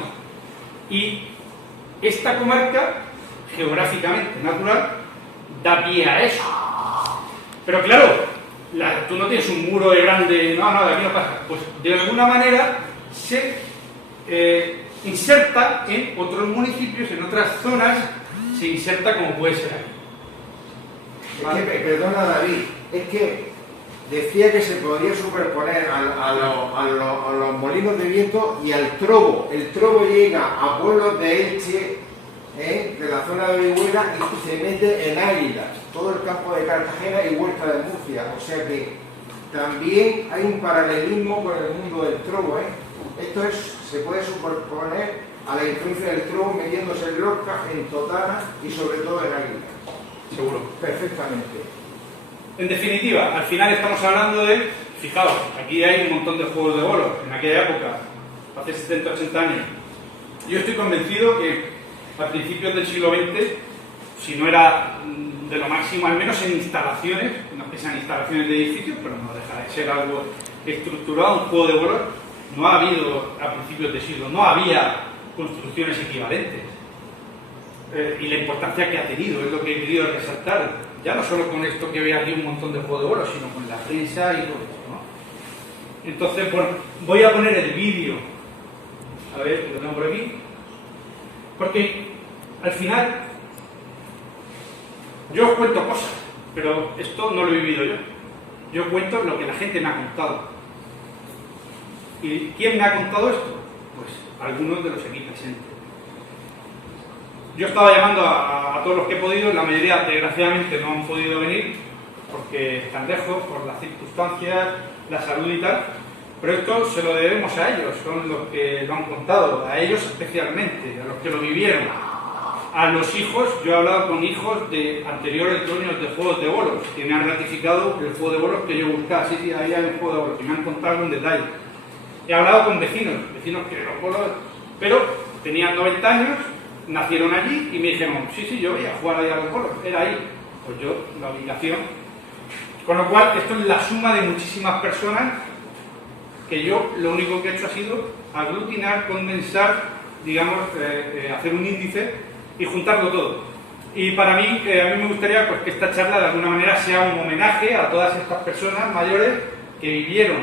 Y esta comarca, geográficamente natural, da pie a eso. Pero claro, tú no tienes un muro de grande, no, de aquí no pasa. Pues de alguna manera se inserta en otros municipios, en otras zonas, se inserta como puede ser aquí. ¿Vale? Es que, perdona David, es que decía que se podía superponer a los molinos de viento y al trobo. El trobo llega a pueblos de Elche, de la zona de Orihuela, y se mete en Águilas, todo el campo de Cartagena y Huerta de Murcia. O sea que también hay un paralelismo con el mundo del trobo. Esto se puede superponer a la influencia del trobo metiéndose en Lorca, en Totana y sobre todo en Águilas. Seguro. Perfectamente. En definitiva, al final estamos hablando de, fijaos, aquí hay un montón de juegos de bolos, en aquella época, hace 70, 80 años. Yo estoy convencido que a principios del siglo XX, si no era de lo máximo, al menos en instalaciones, no es que sean instalaciones de edificios, pero no deja de ser algo estructurado, un juego de bolos, no ha habido a principios del siglo, no había construcciones equivalentes. Y la importancia que ha tenido, es lo que he querido resaltar, ya no solo con esto que ve aquí un montón de juegos de bolos, sino con la prensa y todo esto, ¿no? Entonces, bueno, voy a poner el vídeo, a ver, lo tengo por aquí, porque al final yo os cuento cosas, pero esto no lo he vivido yo cuento lo que la gente me ha contado. ¿Y quién me ha contado esto? Pues algunos de los aquí presentes. Yo estaba llamando a todos los que he podido, la mayoría desgraciadamente no han podido venir porque están lejos por las circunstancias, la salud y tal, pero esto se lo debemos a ellos, son los que lo han contado, a ellos especialmente, a los que lo vivieron. A los hijos, yo he hablado con hijos de anteriores dueños de juegos de bolos, que me han ratificado el juego de bolos que yo buscaba, sí, ahí hay un juego de bolos, que me han contado en detalle. He hablado con vecinos que los bolos, pero tenían 90 años, nacieron allí y me dijeron, sí, yo voy a jugar ahí a los bolos, era ahí. Pues yo, la obligación. Con lo cual, esto es la suma de muchísimas personas que yo lo único que he hecho ha sido aglutinar, condensar, digamos, hacer un índice y juntarlo todo. Y para mí, a mí me gustaría pues, que esta charla de alguna manera sea un homenaje a todas estas personas mayores que vivieron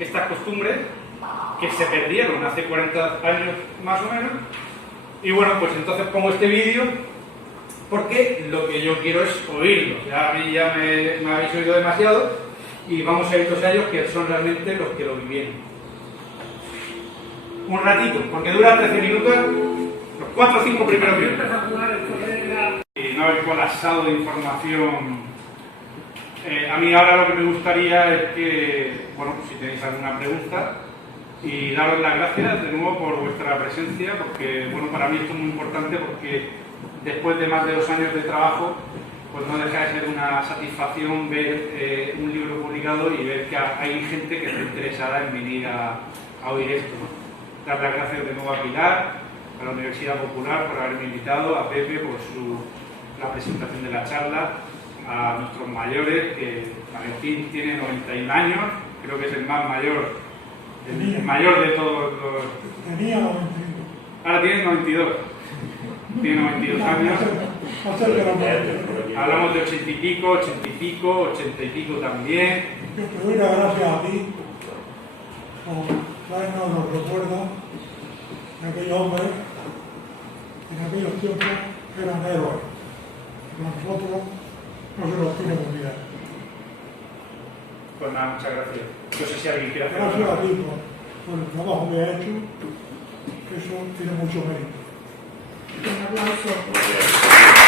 estas costumbres, que se perdieron hace 40 años más o menos. Y bueno, pues entonces pongo este vídeo porque lo que yo quiero es oírlo. Ya a mí ya me habéis oído demasiado y vamos a ir todos a ellos que son realmente los que lo vivieron. Un ratito, porque dura 13 minutos, los 4 o 5 primeros minutos. Y no haber colapsado de información. A mí ahora lo que me gustaría es que, bueno, si tenéis alguna pregunta, y daros las gracias de nuevo por vuestra presencia, porque bueno, para mí esto es muy importante porque después de más de 2 años de trabajo, pues no deja de ser una satisfacción ver un libro publicado y ver que hay gente que está interesada en venir a oír esto, ¿no? Dar las gracias de nuevo a Pilar, a la Universidad Popular por haberme invitado, a Pepe por la presentación de la charla, a nuestros mayores, que Valentín tiene 91 años, creo que es el más mayor. El mayor de todos los... Tenía 92. Ahora tiene 92. Tiene 92 años. Hablamos de 80 y pico, 80 y pico también. Yo te doy las gracias a ti por traernos los recuerdos aquellos hombres en aquellos tiempos eran héroes. Pero nosotros no se los tiene muy bien. Pues nada, muchas gracias. No sé si alguien quiere hacer Gracias algo. a ti por el trabajo que has hecho, que eso tiene mucho mérito. Un aplauso.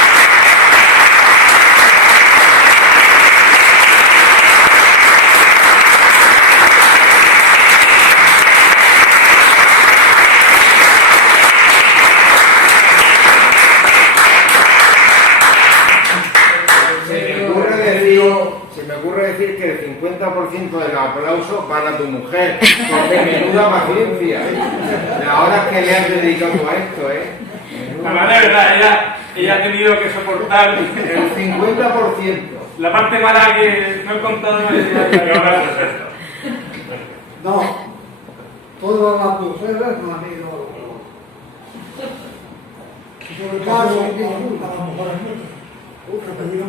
Se me ocurre decir que el 50% del aplauso para tu mujer, porque menuda paciencia. Las horas que le has dedicado a esto, La verdad, de verdad, ella ha tenido que soportar El 50%. la parte mala que no he contado. ¿Qué hora es esto? No, todas las mujeres no han ido a los juegos. Y sobre todo a las mujeres nuestras, que pedían